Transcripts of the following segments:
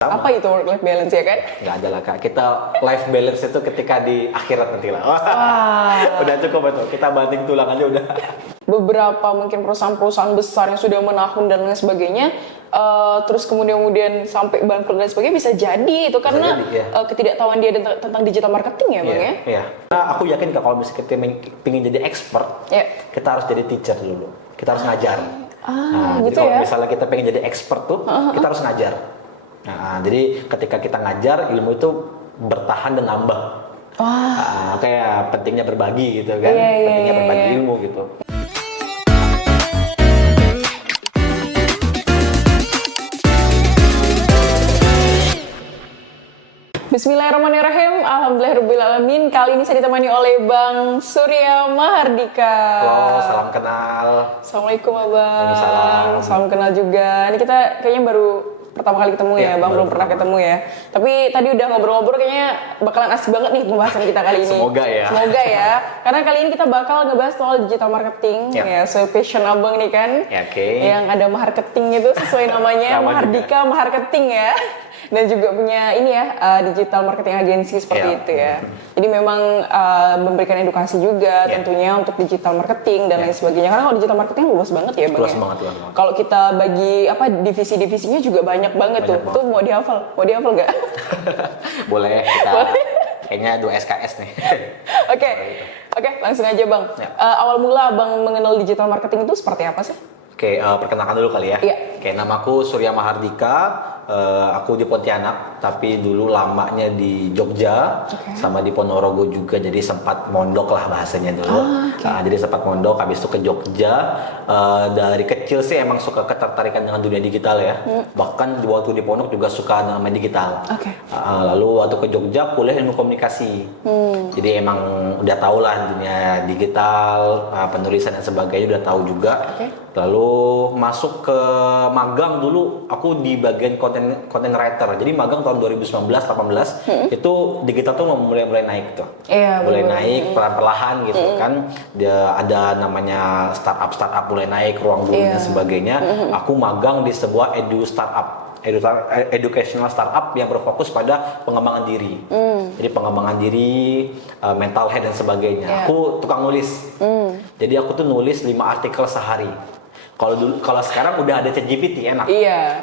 Apa itu work life balance ya kan? Nggak ada lah Kak, kita life balance itu ketika di akhirat nanti lah. Udah cukup itu, kita banting tulang aja udah. Beberapa mungkin perusahaan-perusahaan besar yang sudah menahun dan lain sebagainya, terus kemudian sampai bangkrut dan sebagainya bisa jadi itu karena jadi, ya. ketidaktahuan dia tentang digital marketing ya Bang ya? Iya. Nah, aku yakin Kak, kalau misalnya kita pengen jadi expert, kita harus jadi teacher dulu. Kita harus ngajar. Gitu jadi kalau ya? misalnya kita pengen jadi expert tuh, kita harus ngajar. Nah, jadi ketika kita ngajar, ilmu itu bertahan dan nambah. Kayak pentingnya berbagi gitu kan, pentingnya berbagi ilmu gitu. Bismillahirrahmanirrahim. Alhamdulillahirrahmanirrahim. Kali ini saya ditemani oleh Bang Surya Mahardika. Halo, salam kenal. Assalamualaikum Abang. Waalaikumsalam. Salam kenal juga. Ini kita kayaknya baru pertama kali ketemu ya, Bang. Belum pernah ketemu ya. Tapi tadi udah ngobrol-ngobrol, kayaknya bakalan asik banget nih pembahasan kita kali ini. Semoga ya. Semoga ya. Karena kali ini kita bakal ngebahas soal digital marketing. Ya, so passion Abang nih kan. Yang ada marketing itu sesuai namanya, Mahardika Marketing ya. Dan juga punya ini ya, digital marketing agency seperti itu ya. Jadi memang memberikan edukasi juga tentunya untuk digital marketing dan lain sebagainya. Karena kalau digital marketing luas banget ya Bang. Luas banget. Kalau kita bagi divisi-divisinya juga banyak banget tuh. Tuh mau dihafal nggak? Boleh, kita kayaknya 2 SKS nih. Oke, langsung aja Bang. Awal mula Bang mengenal digital marketing itu seperti apa sih? Oke, perkenalkan dulu kali ya. Oke, namaku Surya Mahardika. Aku di Pontianak, tapi dulu lamanya di Jogja, sama di Ponorogo juga, jadi sempat mondok lah bahasanya dulu. Jadi sempat mondok, habis itu ke Jogja. Dari kecil sih emang suka ketertarikan dengan dunia digital ya. Bahkan waktu di pondok juga suka dengan digital. Lalu waktu ke Jogja kuliah ilmu komunikasi. Jadi emang udah tau lah dunia digital, penulisan dan sebagainya udah tahu juga. Lalu masuk ke magang dulu, aku di bagian content writer. Jadi magang tahun 2019-18 itu digital tuh mulai naik tuh. Mulai naik perlahan gitu kan. Dia ada namanya startup mulai naik, ruang guru dan sebagainya. Aku magang di sebuah educational startup yang berfokus pada pengembangan diri. Jadi pengembangan diri, mental health dan sebagainya. Aku tukang nulis. Jadi aku tuh nulis 5 artikel sehari. Kalau sekarang udah ada ChatGPT enak.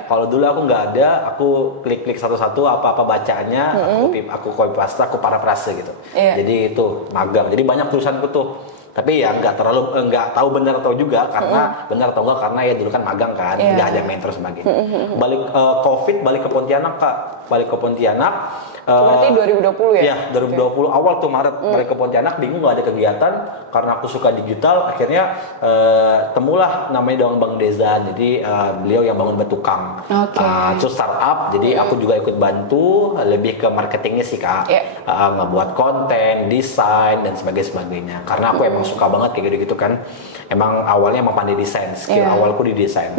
Kalau dulu aku nggak ada, aku klik satu-satu apa bacaannya, aku copy paste, aku parafrase gitu. Jadi itu magang. Jadi banyak tulisanku tuh. Tapi ya nggak tahu benar atau juga karena benar atau enggak karena ya dulu kan magang kan, nggak ada mentor sebagainya. Balik ke Pontianak Kak, Berarti 2020 ya? Iya, 2020 awal tuh Maret balik ke Pontianak, bingung nggak ada kegiatan karena aku suka digital. Akhirnya temulah namanya Bang Deza, jadi beliau yang bangun Betukang. Itu startup, jadi aku juga ikut bantu, lebih ke marketingnya sih Kak, ngebuat konten, desain dan sebagainya. Karena aku emang suka banget kayak gitu-gitu kan. Emang awalnya emang pandai desain, skill awalku di desain.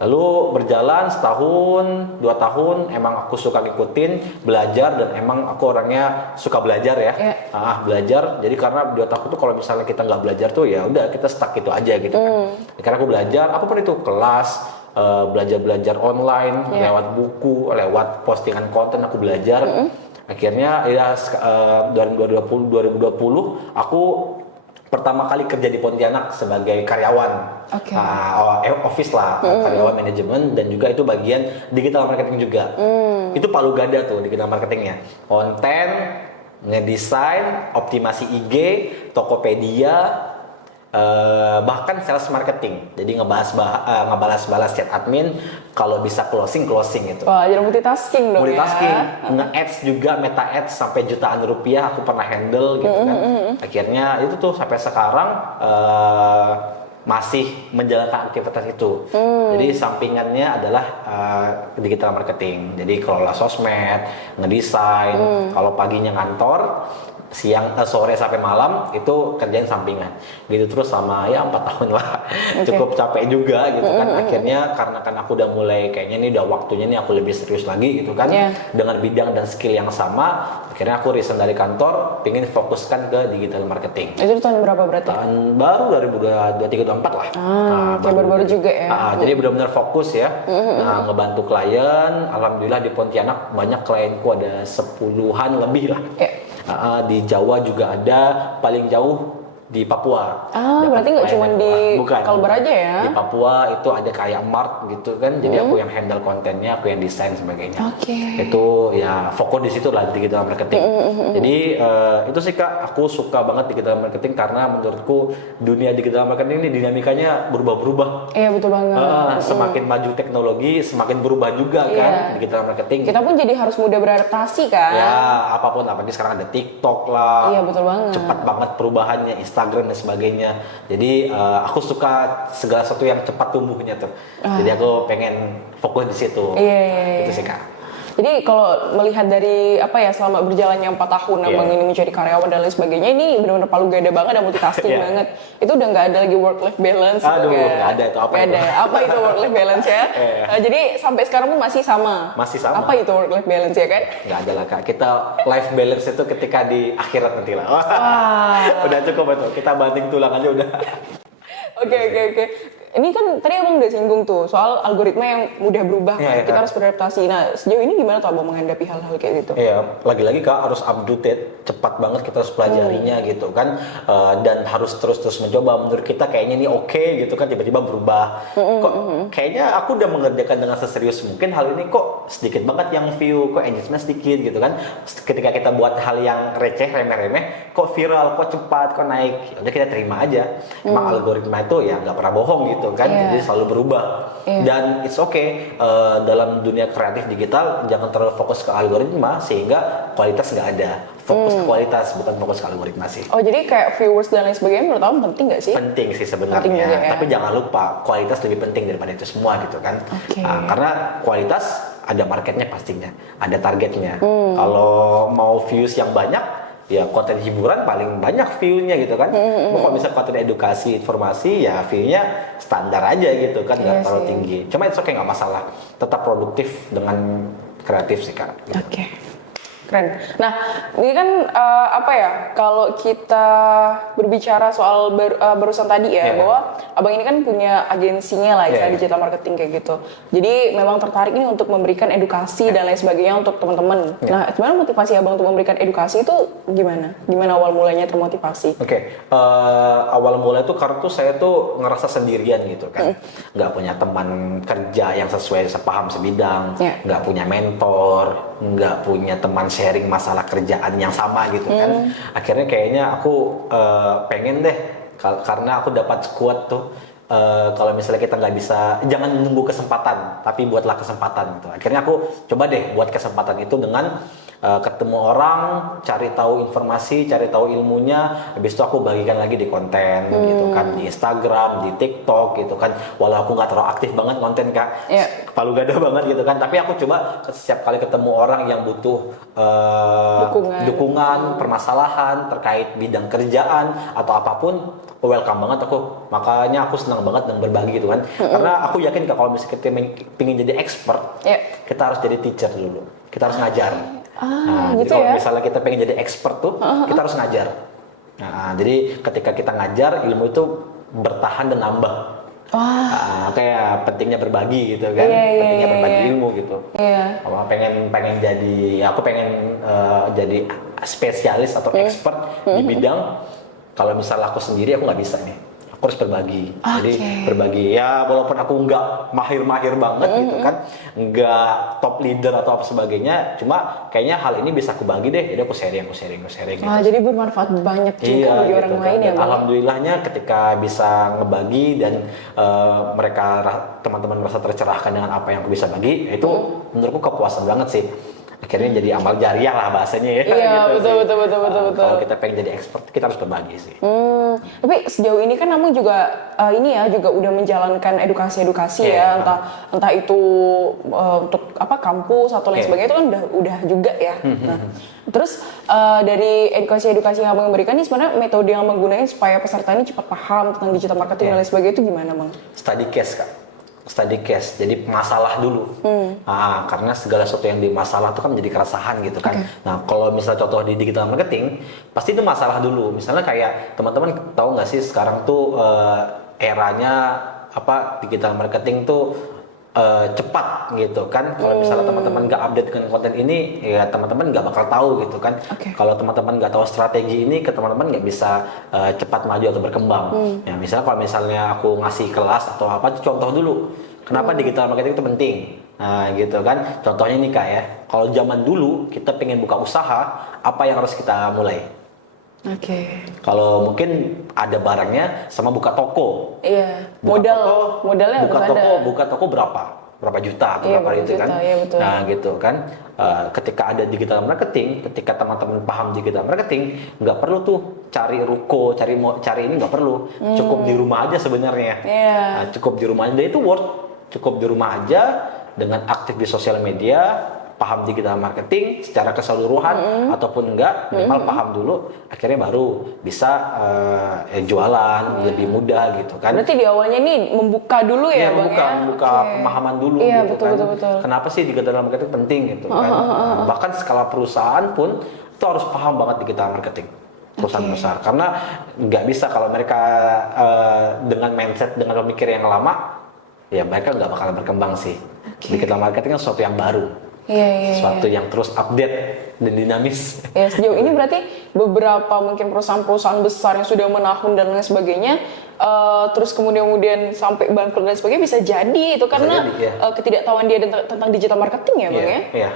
Lalu berjalan setahun, 2 tahun, emang aku suka ngikutin, belajar, dan emang aku orangnya suka belajar ya. Belajar, jadi karena di otakku tuh kalau misalnya kita nggak belajar tuh ya udah kita stuck gitu aja gitu kan. Karena aku belajar, apapun itu kelas, belajar online, lewat buku, lewat postingan konten aku belajar. Akhirnya ya 2020 aku pertama kali kerja di Pontianak sebagai karyawan, office lah, karyawan manajemen, dan juga itu bagian digital marketing juga. Itu palu gada tuh digital marketingnya, konten, ngedesain, optimasi IG, Tokopedia, bahkan sales marketing. Jadi ngebalas chat admin, kalau bisa closing itu. Wah, jadi multitasking dong. Nge-ads juga, meta ads sampai jutaan rupiah aku pernah handle gitu kan. Akhirnya itu tuh sampai sekarang masih menjalankan aktivitas itu. Jadi sampingannya adalah digital marketing. Jadi kelola sosmed, ngedesain, kalau paginya ngantor, sore sampai malam itu kerjaan sampingan gitu terus sama ya 4 tahun lah. Cukup capek juga gitu kan. Akhirnya karena kan aku udah mulai kayaknya ini udah waktunya nih aku lebih serius lagi gitu kan dengan bidang dan skill yang sama, akhirnya aku resign dari kantor, pengen fokuskan ke digital marketing. Itu tahun berapa berarti? Tahun baru 2023-2024 lah. Kayak baru-baru juga ya. Jadi benar-benar fokus ya. Nah, ngebantu klien, alhamdulillah di Pontianak banyak klienku ada 10-an lebih lah. Di Jawa juga ada, paling jauh di Papua. Berarti nggak cuma di Kalbar aja ya? Di Papua itu ada kayak Mart gitu kan, jadi aku yang handle kontennya, aku yang desain sebagainya. Itu ya fokus di situ lah digital marketing. Jadi itu sih Kak, aku suka banget digital marketing karena menurutku dunia digital marketing ini dinamikanya berubah-berubah. Iya betul banget. Semakin maju teknologi, semakin berubah juga kan digital marketing. Kita pun jadi harus mudah beradaptasi kan? Ya apapun, apalagi sekarang ada TikTok lah. Iya betul banget. Cepat banget perubahannya, Instagram dan sebagainya. Jadi aku suka segala sesuatu yang cepat tumbuhnya tuh. Jadi aku pengen fokus di situ. Itu sih Kak. Jadi kalau melihat dari selama berjalannya 4 tahun abang ini menjadi karyawan dan lain sebagainya, ini benar-benar palu gada banget dan multitasking banget. Itu udah nggak ada lagi work life balance. Aduh, nggak ada itu apa? Apa itu work life balance ya? Jadi sampai sekarang pun masih sama. Masih sama. Apa itu work life balance ya kan? Nggak ada lah Kak. Kita life balance itu ketika di akhirat nanti lah. Udah cukup itu. Kita banting tulang aja udah. Oke. Ini kan tadi abang udah singgung tuh soal algoritma yang mudah berubah, kita harus beradaptasi. Nah sejauh ini gimana tuh abang menghadapi hal-hal kayak gitu? Iya, lagi-lagi Kak harus update, cepat banget kita harus pelajarinya gitu kan, dan harus terus mencoba. Menurut kita kayaknya ini oke gitu kan, tiba-tiba berubah. Kayaknya aku udah mengerjakan dengan seserius mungkin hal ini, kok sedikit banget yang view, kok engagement sedikit gitu kan. Ketika kita buat hal yang receh, remeh-remeh, kok viral, kok cepat, kok naik, udah kita terima aja. Emang algoritma itu ya nggak pernah bohong gitu kan, jadi selalu berubah. Dan it's okay, dalam dunia kreatif digital jangan terlalu fokus ke algoritma sehingga kualitas nggak ada. Fokus ke kualitas, bukan fokus ke algoritma sih. Oh jadi kayak viewers dan lain sebagainya menurut abang penting nggak sih? Penting sih sebenarnya, tapi jangan lupa kualitas lebih penting daripada itu semua gitu kan. Karena kualitas ada marketnya pastinya, ada targetnya. Kalau mau views yang banyak, ya konten hiburan paling banyak view-nya gitu kan. Kalau misalnya konten edukasi, informasi, ya view-nya standar aja gitu kan, nggak terlalu tinggi. Cuma itu nggak masalah, tetap produktif dengan kreatif sih Kak. Oke. Keren. Nah, ini kan kalau kita berbicara soal barusan tadi bahwa abang ini kan punya agensinya lah, digital marketing kayak gitu. Jadi memang tertarik ini untuk memberikan edukasi dan lain sebagainya untuk teman-teman. Nah, sebenarnya motivasi abang untuk memberikan edukasi itu gimana? Gimana awal mulanya termotivasi? Awal mulanya tuh karena tuh saya tuh ngerasa sendirian gitu kan, nggak punya teman kerja yang sesuai sepaham sebidang, nggak punya mentor, nggak punya teman sharing masalah kerjaan yang sama gitu kan. Akhirnya kayaknya aku pengen deh, karena aku dapat quote tuh, kalau misalnya kita nggak bisa, jangan nunggu kesempatan, tapi buatlah kesempatan gitu. Akhirnya aku coba deh buat kesempatan itu dengan ketemu orang, cari tahu informasi, cari tahu ilmunya, habis itu aku bagikan lagi di konten gitu kan, di Instagram, di TikTok gitu kan. Walau aku nggak terlalu aktif banget konten Kak, palu gada banget gitu kan, tapi aku coba setiap kali ketemu orang yang butuh dukungan, permasalahan terkait bidang kerjaan atau apapun, welcome banget aku. Makanya aku senang banget dengan berbagi gitu kan. Karena aku yakin Kak, kalau misalnya kita pengen jadi expert, kita harus jadi teacher dulu. Kita harus ngajar. Jadi kalau misalnya kita pengen jadi expert tuh, kita harus ngajar. Jadi ketika kita ngajar, ilmu itu bertahan dan nambah. Kayak pentingnya berbagi gitu kan, pentingnya berbagi ilmu gitu. Pengen jadi, aku pengen jadi spesialis atau expert di bidang. Kalau misalnya aku sendiri, aku nggak bisa nih. Aku harus berbagi. Jadi berbagi ya, walaupun aku nggak mahir banget gitu kan, nggak top leader atau apa sebagainya, cuma kayaknya hal ini bisa aku bagi deh. Jadi aku sharing gitu. Jadi bermanfaat banyak juga bagi gitu orang lain ya. Alhamdulillahnya ketika bisa ngebagi dan teman-teman merasa tercerahkan dengan apa yang aku bisa bagi, itu menurutku kepuasan banget sih. Akhirnya jadi amal jariah lah bahasanya ya. Iya, gitu betul. Kalau kita pengen jadi expert, kita harus berbagi sih. Tapi sejauh ini kan namun juga ini ya juga udah menjalankan edukasi ya, entah itu untuk apa kampus atau lain sebagainya itu kan udah juga ya. Nah, terus dari edukasi yang abang berikan ini sebenarnya metode yang menggunakan supaya peserta ini cepat paham tentang digital marketing dan lain sebagainya itu gimana, Bang? Study case, Kak. Study case, jadi masalah dulu. Karena segala sesuatu yang di masalah itu kan menjadi keresahan gitu kan. Nah, kalau misalnya contoh di digital marketing, pasti itu masalah dulu. Misalnya kayak teman-teman tahu nggak sih sekarang tuh eranya apa digital marketing tuh cepat gitu kan. Kalau misalnya teman-teman nggak update dengan konten ini, ya teman-teman nggak bakal tahu gitu kan. Kalau teman-teman nggak tahu strategi ini, ke teman-teman nggak bisa cepat maju atau berkembang. Ya misalnya kalau misalnya aku ngasih kelas atau apa, contoh dulu. Kenapa digital marketing itu penting? Nah gitu kan. Contohnya nih Kak ya. Kalau zaman dulu kita pengen buka usaha, apa yang harus kita mulai? Kalau mungkin ada barangnya sama buka toko. Iya. Modalnya buka toko berapa juta atau berapa itu kan? Iya, betul. Nah gitu kan. Ketika ada digital marketing, ketika teman-teman paham digital marketing, nggak perlu tuh cari ruko, cari ini nggak perlu. Cukup di rumah aja sebenarnya. Nah, cukup di rumah aja. Dan itu cukup di rumah aja dengan aktif di sosial media, paham digital marketing secara keseluruhan ataupun enggak, minimal paham dulu, akhirnya baru bisa jualan lebih mudah gitu kan. Berarti di awalnya ini membuka dulu ya, Bang ya? Membuka pemahaman dulu gitu kan. Betul. Kenapa sih digital marketing penting gitu kan. Bahkan skala perusahaan pun itu harus paham banget digital marketing. Perusahaan besar, karena nggak bisa kalau mereka dengan mindset, dengan pemikiran yang lama, ya mereka nggak bakal berkembang sih. Digital marketing kan sesuatu yang baru. Sesuatu yang terus update dan dinamis. Ya, sejauh ini berarti beberapa mungkin perusahaan-perusahaan besar yang sudah menahun dan lain sebagainya, terus kemudian sampai bangkrut dan sebagainya bisa jadi itu karena ketidaktahuan dia tentang digital marketing ya, Bang ya? Iya.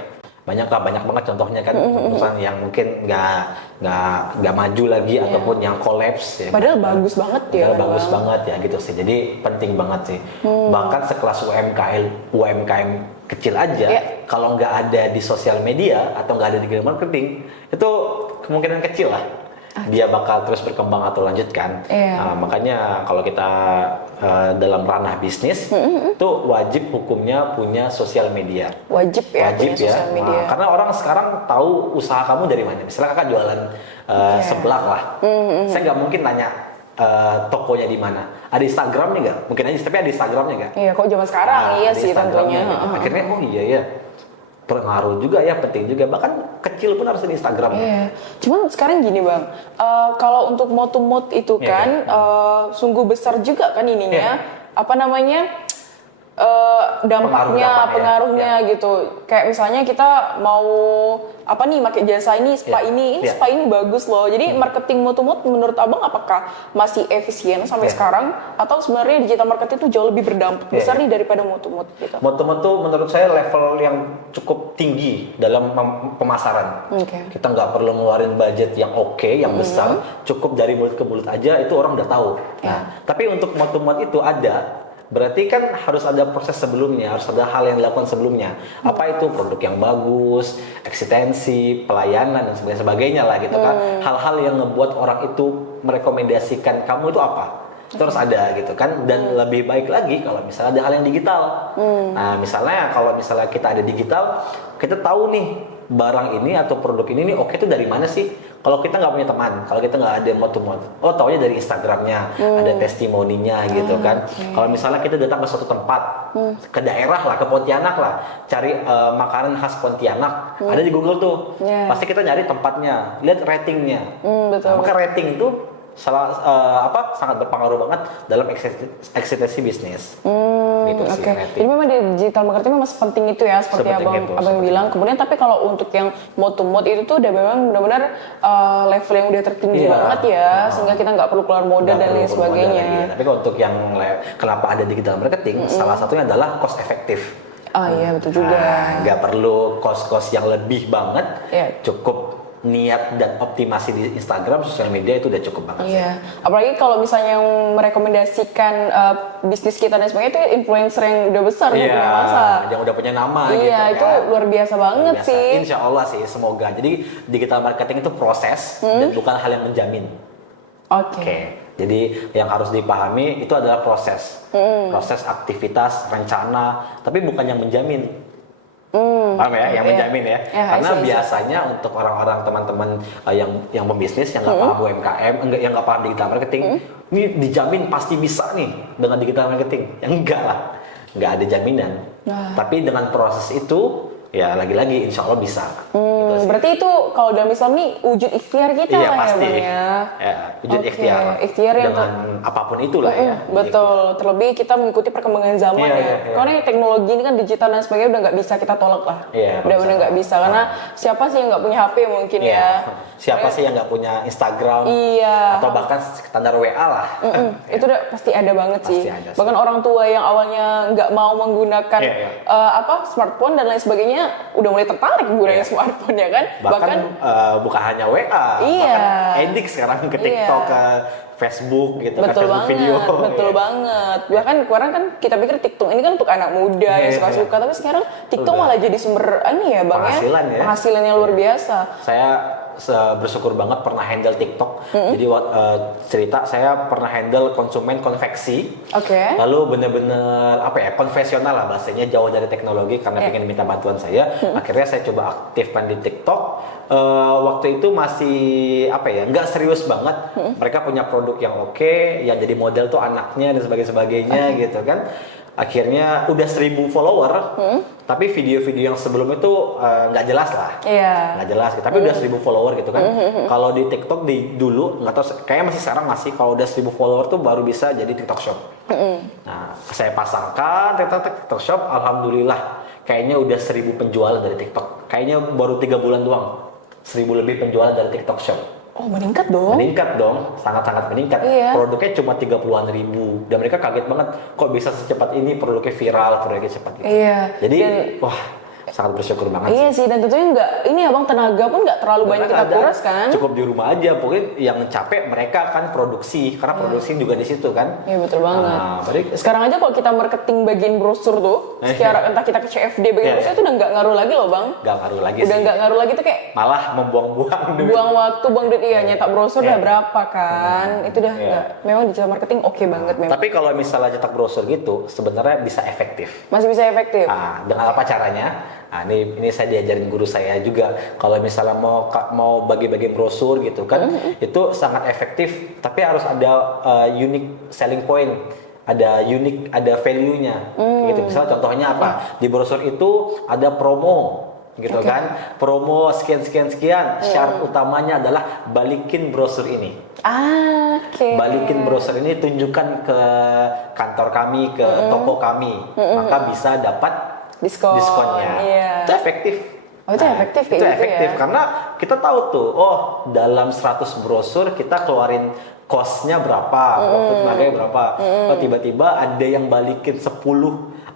Banyak banget contohnya kan perusahaan yang mungkin nggak maju lagi ataupun yang kolaps ya. Padahal bagus banget ya. Padahal bagus banget ya gitu sih. Jadi penting banget sih. Bahkan sekelas UMKM kecil aja, kalau nggak ada di sosial media atau nggak ada di digital marketing, itu kemungkinan kecil lah dia bakal terus berkembang atau lanjutkan. Makanya kalau kita dalam ranah bisnis itu wajib hukumnya punya sosial media. Wajib ya. Sosial media. Karena orang sekarang tahu usaha kamu dari mana. Misalnya kakak jualan seblak lah, saya nggak mungkin tanya tokonya di mana. Ada Instagramnya nggak? Mungkin aja, tapi ada Instagramnya nggak? Iya, kok zaman sekarang iya sih tentunya. Gitu. Akhirnya iya. Pengaruh juga ya, penting juga. Bahkan kecil pun harus di Instagram. Iya. Cuman sekarang gini Bang, kalau untuk mood itu kan sungguh besar juga kan ininya. Apa namanya? Dampaknya, pengaruhnya gitu. Kayak misalnya kita mau apa nih pakai jasa ini, spa spa ini bagus loh. Jadi marketing mood menurut Abang apakah masih efisien sampai sekarang atau sebenarnya digital marketing itu jauh lebih berdampak besar nih daripada mood gitu. Mood tuh menurut saya level yang cukup tinggi dalam pemasaran. Kita nggak perlu ngeluarin budget yang yang besar, cukup dari mulut ke mulut aja itu orang udah tahu. Nah, tapi untuk mood itu ada. Berarti kan harus ada proses sebelumnya, harus ada hal yang dilakukan sebelumnya. Apa itu produk yang bagus, eksistensi, pelayanan dan sebagainya lah gitu kan. Hal-hal yang ngebuat orang itu merekomendasikan kamu itu apa? Itu harus ada gitu kan. Dan lebih baik lagi kalau misalnya ada hal yang digital. Nah misalnya kalau misalnya kita ada digital, kita tahu nih barang ini atau produk ini nih itu dari mana sih? Kalau kita nggak punya teman, kalau kita nggak ada mood, taunya dari Instagramnya, ada testimoninya gitu kan. Kalau misalnya kita datang ke suatu tempat, ke daerah lah, ke Pontianak lah, cari makanan khas Pontianak, ada di Google tuh, pasti kita nyari tempatnya, lihat ratingnya. Betul. Maka rating itu sangat berpengaruh banget dalam eksistensi bisnis. Gitu sih. Jadi memang di digital marketing memang sepenting itu ya, seperti abang bilang. Kemudian tapi kalau untuk yang mood to mood itu tuh udah memang benar-benar level yang udah tertinggi banget ya, sehingga kita nggak perlu keluar modal dan lain sebagainya. Tapi kalau untuk yang kenapa ada digital marketing, salah satunya adalah cost efektif. Iya betul juga. Nggak perlu cost yang lebih banget, cukup niat dan optimasi di Instagram, sosial media itu udah cukup banget. Iya, apalagi kalau misalnya yang merekomendasikan bisnis kita dan sebagainya itu influencer yang udah besar, udah punya masa, yang udah punya nama. Iya, gitu, itu kan luar biasa banget sih. Insya Allah sih, semoga. Jadi digital marketing itu proses dan bukan hal yang menjamin. Oke. Jadi yang harus dipahami itu adalah proses, proses aktivitas, rencana, tapi bukan yang menjamin. Paham ya? Yang menjamin ya. Karena biasanya untuk orang-orang teman-teman yang pembisnis yang nggak paham UMKM, yang nggak paham digital marketing, ini dijamin pasti bisa nih dengan digital marketing. Ya enggak lah, nggak ada jaminan. Tapi dengan proses itu, ya lagi-lagi insya Allah bisa. Gitu berarti itu kalau dalam Islam nih wujud ikhtiar kita lah pasti. Ya Bang ya. Ya, wujud ikhtiar yang dengan apapun itulah ya. Betul, terlebih kita mengikuti perkembangan zaman Karena teknologi ini kan digital dan sebagainya udah nggak bisa kita tolak lah. Udah nggak bisa karena siapa sih yang nggak punya HP mungkin ya. Siapa sih yang nggak punya Instagram? Atau bahkan standar WA lah. Itu udah pasti ada banget sih. Bahkan orang tua yang awalnya nggak mau menggunakan smartphone dan lain sebagainya udah mulai tertarik menggunakan smartphone ya kan. Bahkan bukan hanya WA, bahkan edik sekarang ke TikTok, ke Facebook gitu, betul ke Facebook video. Betul banget. Bahkan kemarin kan kita pikir TikTok ini kan untuk anak muda yang suka-suka, tapi sekarang TikTok malah jadi sumber penghasilan yang luar biasa. Saya bersyukur banget pernah handle TikTok. Jadi cerita saya pernah handle konsumen konveksi. Lalu bener-bener konvensional lah bahasanya, jauh dari teknologi karena pengen minta bantuan saya. Akhirnya saya coba aktifkan di TikTok. Waktu itu masih nggak serius banget. Mereka punya produk yang yang jadi model tuh anaknya dan sebagainya gitu kan. Akhirnya udah 1.000 follower, tapi video-video yang sebelum itu nggak jelas lah, nggak jelas. Tapi udah 1.000 follower gitu kan. Kalau di TikTok dulu nggak tahu, kayaknya masih sekarang masih kalau udah 1.000 follower tuh baru bisa jadi TikTok Shop. Nah, saya pasangkan TikTok Shop, alhamdulillah kayaknya udah 1.000 penjualan dari TikTok. Kayaknya baru 3 bulan doang, 1.000 lebih penjualan dari TikTok Shop. Oh, meningkat dong? Meningkat dong, sangat-sangat meningkat. Produknya cuma 30-an ribu. Dan mereka kaget banget, kok bisa secepat ini produknya viral, produknya cepat gitu. Jadi, sangat bersyukur banget sih. Dan tentunya tenaga pun nggak terlalu banyak kita kuras kan? Cukup di rumah aja, pokoknya yang capek mereka kan produksi, karena produksi juga di situ kan. Iya, betul banget. Sekarang aja kalau kita marketing bagian brosur tuh, secara entah kita ke CFD bagian brosur itu udah nggak ngaruh lagi loh Bang. Nggak ngaruh lagi udah nggak ngaruh lagi tuh kayak malah membuang-buang duit. Buang waktu, buang duit, nyetak brosur udah berapa kan. Itu udah nggak, memang digital marketing banget memang. Tapi kalau misalnya cetak brosur gitu, sebenarnya bisa efektif. Masih bisa efektif? Dengan apa caranya? Ini saya diajarin guru saya juga. Kalau misalnya mau bagi-bagi brosur gitu kan, itu sangat efektif. Tapi harus ada unique selling point, ada value-nya. Gitu. Misalnya contohnya apa? Di brosur itu ada promo, gitu kan? Promo sekian. Syarat utamanya adalah balikin brosur ini. Balikin brosur ini, tunjukkan ke kantor kami, ke toko kami, maka bisa dapat diskonnya. Itu efektif. Itu efektif kayak itu gitu efektif ya? Karena kita tahu tuh, dalam 100 brosur kita keluarin cost-nya berapa, waktu tenaganya berapa. Tiba-tiba ada yang balikin 10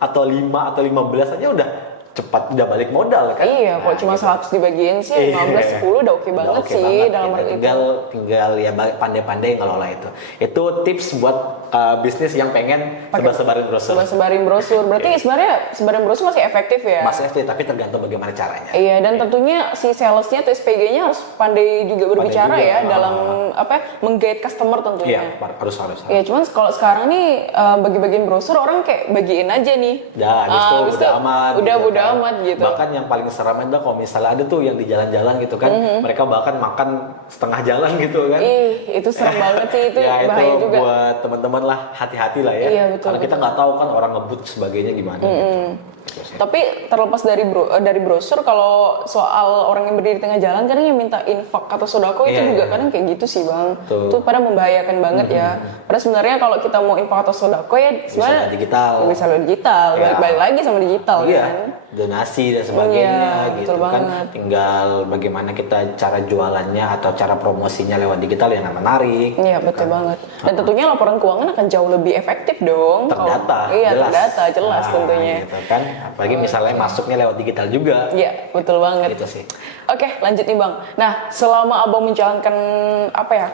atau 5 atau 15 aja udah cepat, udah balik modal kan. Iya, kalau cuma 100 dibagiin sih 15 10 udah oke banget sih dalam marketing. Tinggal ya pandai-pandai ngelola itu. Itu tips buat bisnis yang pengen sebarin brosur. Sebarin brosur. Berarti sebenarnya sebarin brosur masih efektif ya? Masih efektif, tapi tergantung bagaimana caranya. Iya, dan tentunya si salesnya atau SPG-nya harus pandai juga berbicara dalam menggait customer tentunya. Iya, harus. Iya, cuman kalau sekarang nih bagi-bagiin brosur orang kayak bagiin aja nih. Udah aman. Udah amat gitu. Bahkan yang paling seram adalah kalau misalnya ada tuh yang di jalan-jalan gitu kan, mereka bahkan makan setengah jalan gitu kan. Itu serem banget sih, itu bahaya itu juga. Buat teman-teman lah, hati-hati lah ya. Iya, betul, karena kita nggak tahu kan orang ngebut sebagainya gimana. Gitu. Tapi terlepas dari brosur, kalau soal orang yang berdiri di tengah jalan kadang yang minta infak atau sodako itu juga kadang kayak gitu sih Bang. Itu pada membahayakan banget ya. Padahal sebenarnya kalau kita mau infak atau sodako ya sebenarnya bisa digital, balik lagi sama digital kan. Donasi dan sebagainya gitu kan. Tinggal bagaimana kita cara jualannya atau cara promosinya lewat digital yang menarik. Iya, betul banget. Dan tentunya laporan keuangan akan jauh lebih efektif dong. Terdata, jelas tentunya. Gitu kan. Apalagi misalnya masuknya lewat digital juga. Iya, betul banget. Gitu sih. Oke, lanjut nih Bang. Nah, selama Abang menjalankan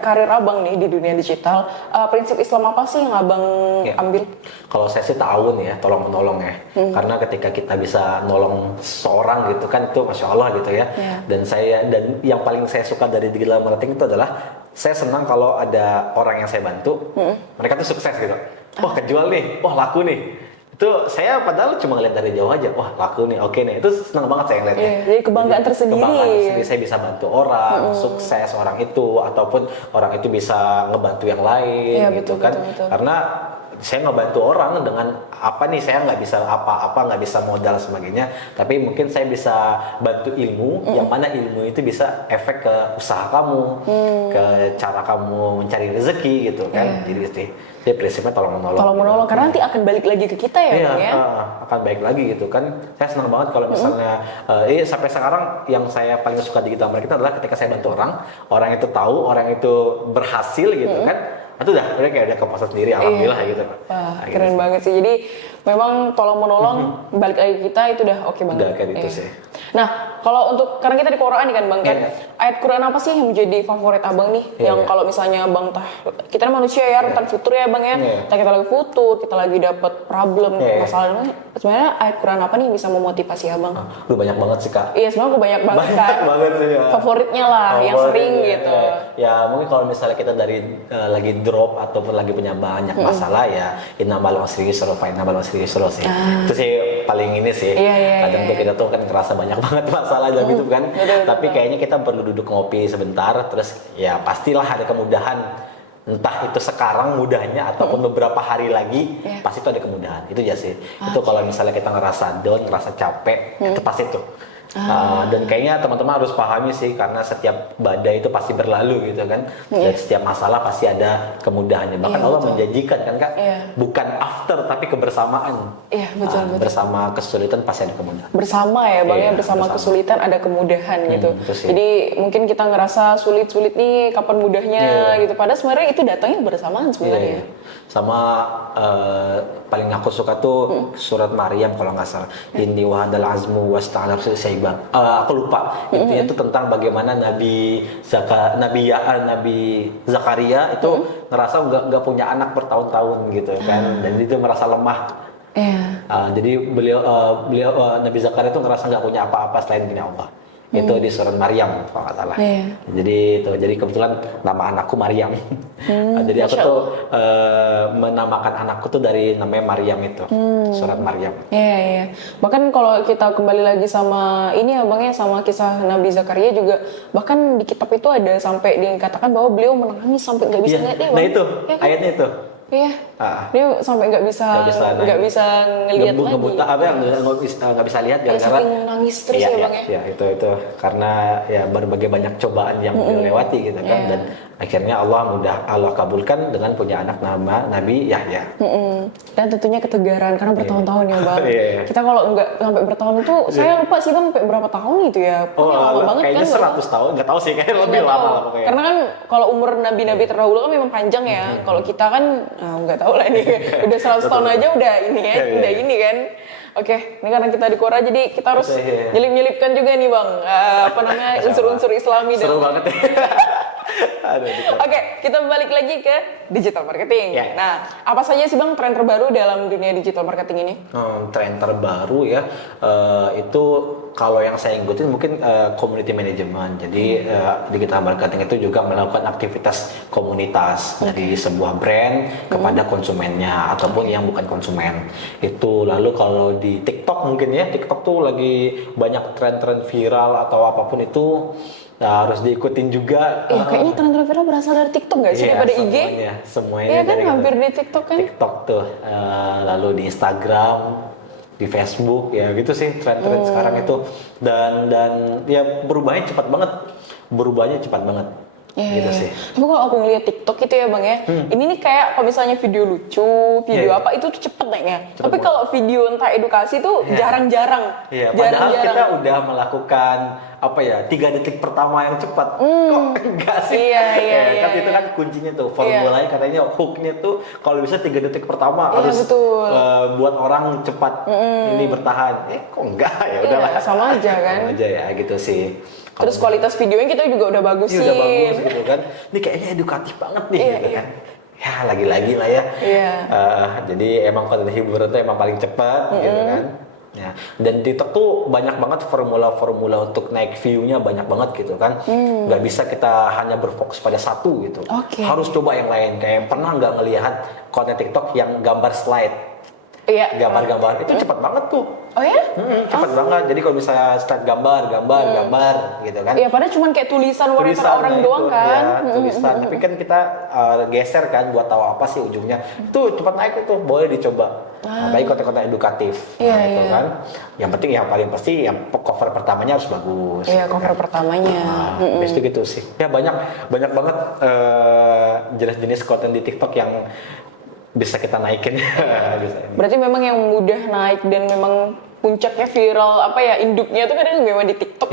karir Abang nih di dunia digital, prinsip Islam apa sih yang Abang ambil? Kalau saya sih ta'awun ya, tolong menolong ya. Karena ketika kita bisa nolong seorang gitu kan itu Masya Allah gitu ya. Dan yang paling saya suka dari digital marketing itu adalah saya senang kalau ada orang yang saya bantu, mereka tuh sukses gitu. Wah, kejual nih, wah laku nih. Itu saya padahal cuma ngeliat dari jauh aja, wah laku nih, oke nih. Itu senang banget saya ngeliatnya. Jadi kebanggaan tersendiri. Kebanggaan tersendiri, saya bisa bantu orang, sukses orang itu, ataupun orang itu bisa ngebantu yang lain gitu kan. Betul. Karena saya ngebantu orang dengan apa nih, saya nggak bisa apa-apa, nggak bisa modal sebagainya, tapi mungkin saya bisa bantu ilmu, yang mana ilmu itu bisa efek ke usaha kamu, ke cara kamu mencari rezeki gitu kan. Jadi prinsipnya tolong menolong. Karena nanti akan balik lagi ke kita ya, Bang ya. Akan balik lagi gitu kan. Saya senang banget kalau misalnya sampai sekarang yang saya paling suka di digital marketing adalah ketika saya bantu orang itu tahu, orang itu berhasil gitu kan. Itu udah kayak udah kepuasan sendiri, alhamdulillah gitu. Wah, keren banget sih. Jadi memang tolong menolong balik lagi kita itu udah oke banget. Udah kayak gitu sih. Nah, kalau untuk karena kita di Quran nih kan Bang kan, ayat Quran apa sih yang menjadi favorit Abang nih? Yang kalau misalnya Bang kita manusia ya, rentan futur ya Bang ya. Kita lagi futur, kita lagi dapat problem, masalah. Sebenarnya ayat Quran apa nih yang bisa memotivasi Abang? Banyak banget sih Kak. Iya, sebenarnya banyak banget kan. Banyak banget sih ya. Favoritnya lah, yang sering gitu. Ya mungkin kalau misalnya kita dari lagi drop ataupun lagi punya banyak masalah ya innamal usri yusra fa innamal usri yusra sih. Itu sih paling ini sih. Kadang tuh kita tuh kan ngerasa banyak banget masalah dalam hidup kan. Tapi kayaknya kita perlu duduk ngopi sebentar, terus ya pastilah ada kemudahan. Entah itu sekarang mudahnya ataupun beberapa hari lagi pasti itu ada kemudahan. Itu aja sih. Itu kalau misalnya kita ngerasa down, ngerasa capek, itu pasti tuh. Dan kayaknya teman-teman harus pahami sih, karena setiap badai itu pasti berlalu gitu kan. Dan setiap masalah pasti ada kemudahannya. Bahkan Allah menjanjikan kan Kak, bukan after tapi kebersamaan. Iya, betul. Bersama kesulitan pasti ada kemudahan. Bersama ya Bang ya, bersama kesulitan ada kemudahan gitu. Jadi mungkin kita ngerasa sulit-sulit nih, kapan mudahnya gitu. Padahal sebenarnya itu datangnya bersamaan sebenarnya. Sama paling aku suka tuh surat Maryam kalau nggak salah. Inni wahadal azmu wasta'ala Bang. Aku lupa. Intinya itu tentang bagaimana Nabi Zakaria itu ngerasa nggak punya anak bertahun-tahun gitu kan, dan itu merasa lemah. Jadi beliau Nabi Zakaria itu ngerasa nggak punya apa-apa selain punya Allah. Itu di surat Maryam kalau nggak salah. Jadi kebetulan nama anakku Maryam. Jadi aku tuh menamakan anakku tuh dari namanya Maryam itu. Surat Maryam. Bahkan kalau kita kembali lagi sama ini ya Bang ya, sama kisah Nabi Zakaria juga, bahkan di kitab itu ada sampai dikatakan bahwa beliau menangis sampai nggak bisa ngeliat ya Bang. Nah itu ayatnya itu. Dia sampai nggak bisa ngelihat lagi. Ngebuta nggak bisa lihat gara-gara nangis terus ya Bang ya. Itu karena ya berbagai banyak cobaan yang dilewati gitu kan, dan akhirnya Allah kabulkan dengan punya anak nama Nabi Yahya. Dan tentunya ketegaran karena bertahun-tahun ya Bang. Kita kalau nggak sampai bertahun itu saya lupa sih Bang sampai berapa tahun gitu ya. Lama banget kayaknya kan. 100 tahun, nggak tahu sih, kayaknya lebih lama lah pokoknya. Karena kan kalau umur nabi-nabi terdahulu kan memang panjang ya. Kalau kita kan nggak tahu lah ini. Udah 100 tahun aja udah ini ya, udah ini kan. Oke, ini karena kita di Quora jadi kita harus nyelip-nyelipkan juga nih Bang, unsur-unsur Islami. Seru banget ya. Oke, kita balik lagi ke digital marketing. Nah, apa saja sih Bang tren terbaru dalam dunia digital marketing ini? Tren terbaru ya, itu kalau yang saya ikutin mungkin community management. Jadi digital marketing itu juga melakukan aktivitas komunitas dari sebuah brand kepada konsumennya ataupun yang bukan konsumen. Itu lalu kalau di TikTok mungkin ya, TikTok tuh lagi banyak tren-tren viral atau apapun itu. Harus diikutin juga. Kayaknya tren-tren viral berasal dari TikTok nggak sih, daripada IG? Semuanya. Iya kan, hampir di TikTok kan. TikTok tuh, lalu di Instagram, di Facebook, ya gitu sih tren-tren sekarang itu. Dan ya berubahnya cepat banget. Gitu sih. Tapi kalau aku ngeliat TikTok itu ya Bang ya, ini nih kayak kalau misalnya video lucu, video apa itu tuh cepet naiknya. Tapi kalau video entah edukasi tuh jarang-jarang. Padahal kita udah melakukan apa ya 3 detik pertama yang cepat. Kok enggak sih? Iya, kan itu kan kuncinya tuh formulanya katanya hooknya tuh kalau bisa 3 detik pertama harus buat orang cepat ini bertahan. Kok enggak ya udahlah. Sama aja kan. Sama aja ya gitu sih. Terus kualitas videonya kita juga udah bagusin. Udah bagus gitu kan. Ini kayaknya edukatif banget nih gitu kan. Ya lagi-lagi lah ya. Jadi emang konten hiburan tuh emang paling cepat gitu kan. Ya, dan TikTok tuh banyak banget formula-formula untuk naik view-nya banyak banget gitu kan. Nggak bisa kita hanya berfokus pada satu gitu. Harus coba yang lain. Kayak pernah nggak ngelihat konten TikTok yang gambar slide? Gambar-gambar itu cepat banget tuh. Oh ya? Cepat banget. Jadi kalau misalnya slide gambar gitu kan. Iya, padahal cuma kayak tulisan orang doang kan. Ya, tulisan. Tapi kan kita geser kan buat tahu apa sih ujungnya. Itu cepat naik itu, boleh dicoba. Baik konten-konten edukatif, gitu kan. Yang penting yang paling pasti yang cover pertamanya harus bagus. Iya, cover pertamanya. Habis itu gitu sih. Ya banyak banget jenis-jenis konten di TikTok yang bisa kita naikin. Berarti memang yang mudah naik dan memang puncaknya viral induknya tuh kadang memang di TikTok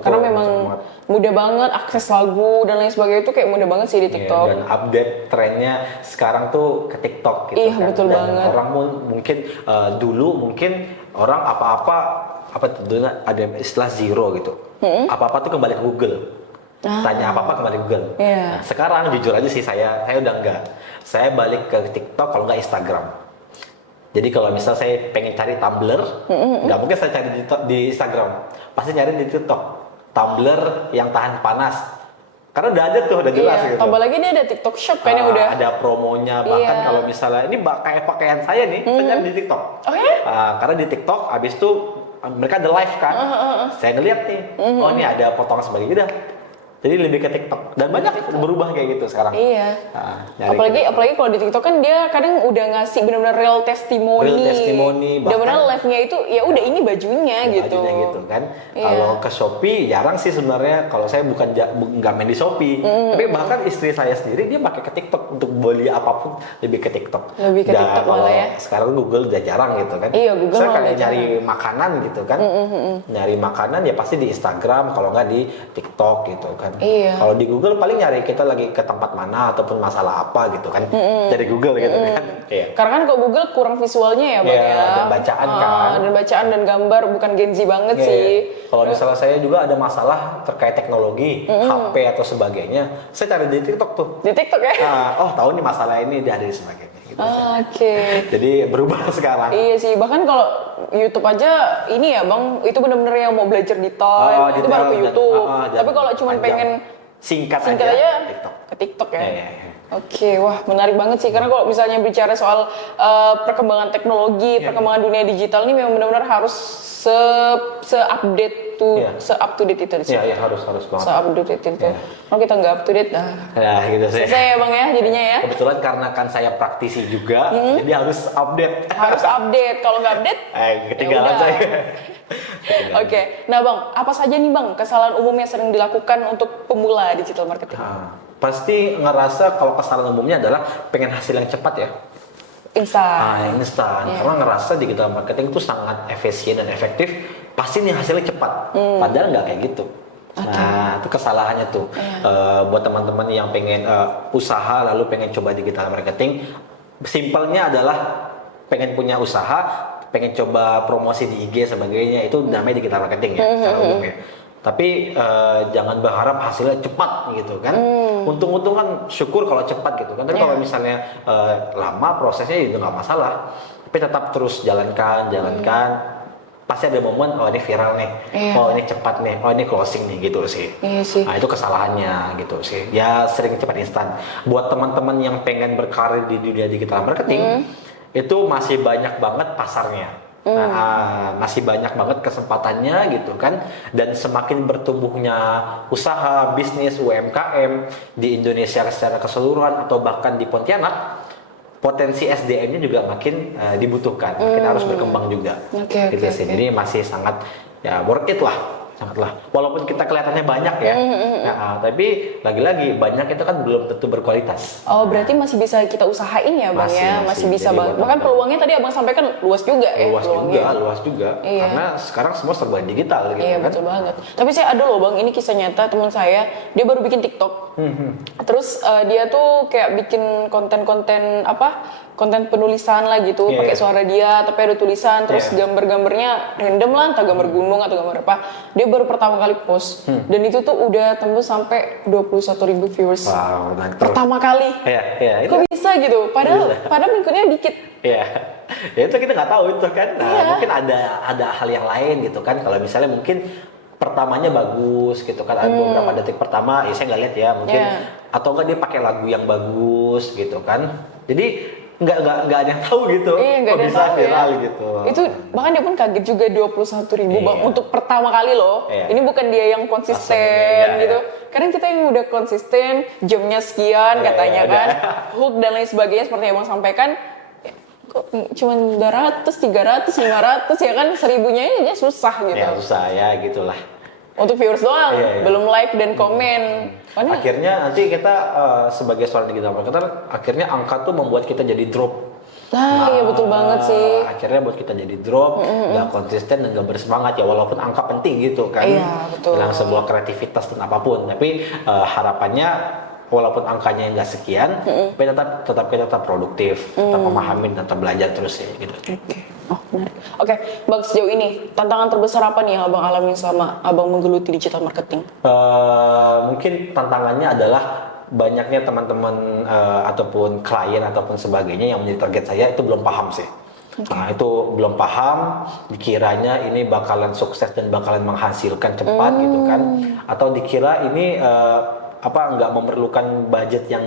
karena memang mudah banget akses lagu dan lain sebagainya itu kayak mudah banget sih di TikTok. Dan update trennya sekarang tuh ke TikTok gitu kan. Betul dan banget. Orang mungkin dulu orang apa dulu ada istilah zero gitu. Apa-apa tuh kembali ke Google. Tanya apa-apa kembali ke Google. Nah, sekarang jujur aja sih saya udah enggak. Saya balik ke TikTok kalau nggak Instagram. Jadi kalau misal saya pengen cari Tumblr, nggak mungkin saya cari di Instagram, pasti nyari di TikTok. Tumblr yang tahan panas, karena udah ada tuh, udah jelas gitu. Tambah lagi dia ada TikTok Shop kayaknya udah. Ada promonya, bahkan kalau misalnya ini kayak pakaian saya nih, saya nyari di TikTok. Oh ya? Karena di TikTok, abis itu mereka ada live kan, saya ngeliat nih, oh ini ada potongan sebagainya, udah. Jadi lebih ke TikTok dan banyak berubah kayak gitu sekarang. Iya. Apalagi kalau di TikTok kan dia kadang udah ngasih benar-benar real testimoni. Benar-benar live-nya itu ya udah ini bajunya gitu. Bajunya gitu kan. Kalau ke Shopee jarang sih sebenarnya. Kalau saya bukan nggak main di Shopee, tapi bahkan istri saya sendiri dia pakai ke TikTok untuk beli apapun lebih ke TikTok. Lebih ke TikTok malah ya. Sekarang Google udah jarang gitu kan. Iya, Google saya kayak nyari makanan gitu kan. Nyari makanan ya pasti di Instagram, kalau nggak di TikTok gitu kan. Iya. Kalau di Google paling nyari kita lagi ke tempat mana ataupun masalah apa gitu kan. Dari Google gitu kan. Karena kan kalau Google kurang visualnya ya Bang ya. Dan bacaan kan. Dan bacaan dan gambar bukan Gen Z banget sih. Kalau misalnya saya juga ada masalah terkait teknologi, HP atau sebagainya, saya cari di TikTok tuh. Di TikTok ya? Tahu nih masalah ini ada di sebagainya. Gitu Jadi berubah sekarang. Iya sih, bahkan kalau YouTube aja ini ya Bang, itu benar-benar yang mau belajar detail, itu baru ke YouTube. Tapi kalau cuma pengen singkat aja TikTok. Ke TikTok ya. Wah menarik banget sih, karena kalau misalnya bicara soal perkembangan teknologi, perkembangan dunia digital ini memang benar-benar harus se-update se-up to date itu sih. Iya, harus banget. Se-up to date itu. Kalau kita nggak up to date gitu sih. Selesai ya Bang ya jadinya ya. Kebetulan karena kan saya praktisi juga, jadi harus update. Harus update. Kalau nggak update, ketinggalan saya. Nah Bang, apa saja nih Bang kesalahan umum yang sering dilakukan untuk pemula digital marketing? Pasti ngerasa kalau kesalahan umumnya adalah pengen hasil yang cepat ya. Instan. Karena ngerasa digital marketing itu sangat efisien dan efektif, pasti nih hasilnya cepat. Padahal nggak kayak gitu. Nah, itu kesalahannya tuh. Buat teman-teman yang pengen usaha lalu pengen coba digital marketing, simpelnya adalah pengen punya usaha, pengen coba promosi di IG sebagainya, itu namanya digital marketing ya secara umumnya. Tapi jangan berharap hasilnya cepat gitu kan. Untung-untung kan syukur kalau cepat gitu kan. Tapi kalau misalnya lama prosesnya itu nggak masalah. Tapi tetap terus jalankan. Pasti ada momen, oh ini viral nih, oh ini cepat nih, oh ini closing nih gitu sih. Nah itu kesalahannya gitu sih. Ya sering cepat instan. Buat teman-teman yang pengen berkarir di dunia digital marketing, itu masih banyak banget pasarnya. Masih banyak banget kesempatannya gitu kan. Dan semakin bertumbuhnya usaha, bisnis, UMKM di Indonesia secara keseluruhan atau bahkan di Pontianak, potensi SDM-nya juga makin dibutuhkan, makin harus berkembang juga. Gitu sih. Jadi masih sangat ya worth it lah sangatlah. Walaupun kita kelihatannya banyak ya, tapi lagi-lagi banyak itu kan belum tentu berkualitas. Oh, berarti masih bisa kita usahain ya Bang ya? Masih bisa banget. Bahkan peluangnya tadi Abang sampaikan luas juga ya? Luas juga. Iya. Karena sekarang semua serba digital gitu iya, kan. Betul banget. Tapi saya ada loh Bang, ini kisah nyata teman saya, dia baru bikin TikTok. Terus dia tuh kayak bikin konten-konten konten penulisan lah gitu, pakai suara dia, tapi ada tulisan, terus gambar-gambarnya random lah, entah gambar gunung atau gambar apa. Dia baru pertama kali post, dan itu tuh udah tembus sampai 21.000 viewers. Wow, pertama kali. Iya. Kok bisa gitu? Padahal pengikutnya dikit. Iya. Ya itu kita nggak tahu itu kan. Nah, mungkin ada hal yang lain gitu kan. Kalau misalnya mungkin pertamanya bagus gitu kan, ada beberapa detik pertama, ya saya nggak lihat ya mungkin, atau enggak dia pakai lagu yang bagus gitu kan. Jadi nggak ada yang tahu gitu, kok bisa viral gitu. Itu bahkan dia pun kaget juga 21.000 Bang untuk pertama kali loh. Ini bukan dia yang konsisten gitu. Kadang kita yang udah konsisten, jamnya sekian katanya kan, hook dan lain sebagainya seperti yang Bang sampaikan. Kok cuma 200, 300, 500 ya kan, 1000-nya aja susah gitu. Ya susah ya gitulah. Untuk viewers doang, belum like dan komen. Akhirnya nanti kita sebagai seorang digital marketer, akhirnya angka tuh membuat kita jadi drop. Nah, iya betul banget sih. Akhirnya buat kita jadi drop, nggak konsisten dan nggak bersemangat ya, walaupun angka penting gitu kan. Iya, betul. Dalam sebuah kreativitas dan apapun, tapi harapannya walaupun angkanya nggak sekian, tapi tetap kita tetap produktif, tetap memahamin, tetap belajar terus ya gitu. Oh, menarik. Oke, Bang, sejauh ini tantangan terbesar apa nih yang Abang alami selama Abang menggeluti digital marketing? Mungkin tantangannya adalah banyaknya teman-teman ataupun klien ataupun sebagainya yang menjadi target saya itu belum paham sih. Nah, itu belum paham, dikiranya ini bakalan sukses dan bakalan menghasilkan cepat gitu kan, atau dikira ini nggak memerlukan budget yang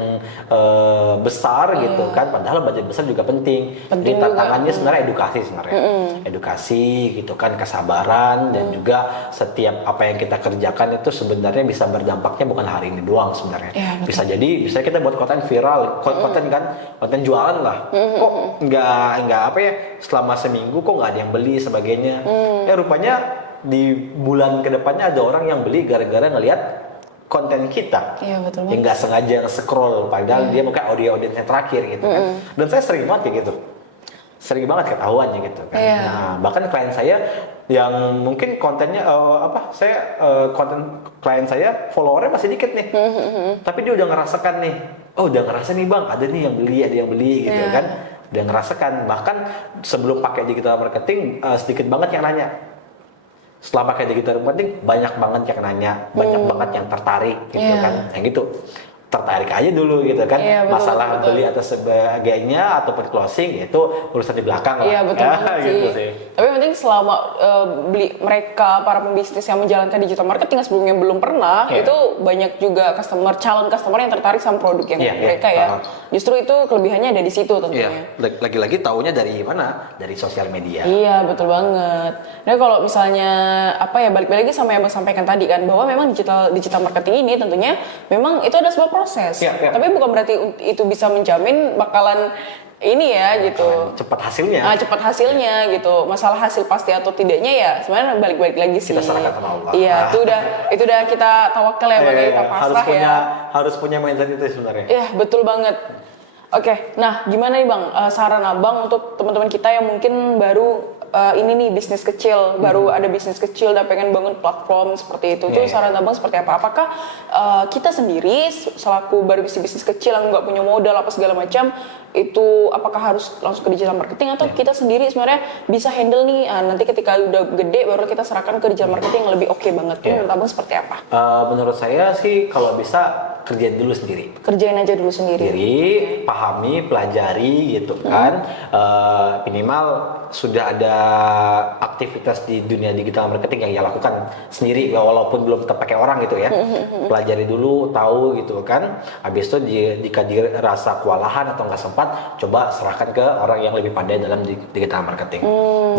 besar gitu kan, padahal budget besar juga penting. Jadi tantangannya sebenarnya edukasi gitu kan, kesabaran, dan juga setiap apa yang kita kerjakan itu sebenarnya bisa berdampaknya bukan hari ini doang sebenarnya. Bisa jadi kita buat konten viral, konten jualan lah, kok nggak selama seminggu kok nggak ada yang beli sebagainya. Rupanya di bulan kedepannya ada orang yang beli gara-gara ngelihat konten kita, yang nggak sengaja nge-scroll, padahal dia mungkin audiensnya terakhir gitu kan. Dan saya sering banget kayak gitu, sering banget ketahuannya gitu kan. Nah, bahkan klien saya yang mungkin kontennya konten klien saya followernya masih dikit nih, tapi dia udah ngerasakan nih, udah ngerasa nih Bang, ada nih yang beli gitu kan, udah ngerasakan. Bahkan sebelum pakai digital marketing sedikit banget yang nanya. Setelah pakai digital marketing banyak banget yang nanya, banyak banget yang tertarik gitu kan, yang gitu tertarik aja dulu gitu kan. Masalah beli atau sebagainya ataupun closing itu urusan di belakang lah. Iya betul gitu sih. Tapi yang penting selama para pembisnis yang menjalankan digital marketing yang sebelumnya belum pernah, itu banyak juga calon customer yang tertarik sama produk yang mereka ya. Justru itu kelebihannya ada di situ tentunya. Lagi-lagi taunya dari mana? Dari sosial media. Iya betul banget. Nah kalau misalnya balik lagi sama yang Bang sampaikan tadi kan, bahwa memang digital marketing ini tentunya memang itu ada sebuah proses. Tapi bukan berarti itu bisa menjamin bakalan ini ya gitu. Cepat hasilnya. Cepat hasilnya gitu. Masalah hasil pasti atau tidaknya ya sebenarnya balik lagi sih. Kita serahkan sama Allah. Iya, itu udah kita tawakal ya Bang, kita pasrah harus punya mindset itu sebenarnya. Iya, betul banget. Oke, nah gimana nih Bang, saran Abang untuk teman-teman kita yang mungkin baru ini nih bisnis kecil, baru ada bisnis kecil dan pengen bangun platform seperti itu. Itu saran Abang seperti apa? Apakah kita sendiri selaku baru bisnis kecil yang nggak punya modal apa segala macam, itu apakah harus langsung ke digital marketing atau kita sendiri sebenarnya bisa handle nih, nanti ketika udah gede baru kita serahkan ke digital marketing yang lebih oke banget. Menurut Abang seperti apa? Menurut saya sih kalau bisa kerjain dulu sendiri. Kerjain aja dulu sendiri. Pahami, pelajari gitu kan. Minimal sudah ada aktivitas di dunia digital marketing yang ia lakukan sendiri, walaupun belum terpakai orang gitu ya. Pelajari dulu, tahu gitu kan. Habis itu jika dirasa kewalahan atau nggak sempat, coba serahkan ke orang yang lebih pandai dalam digital marketing.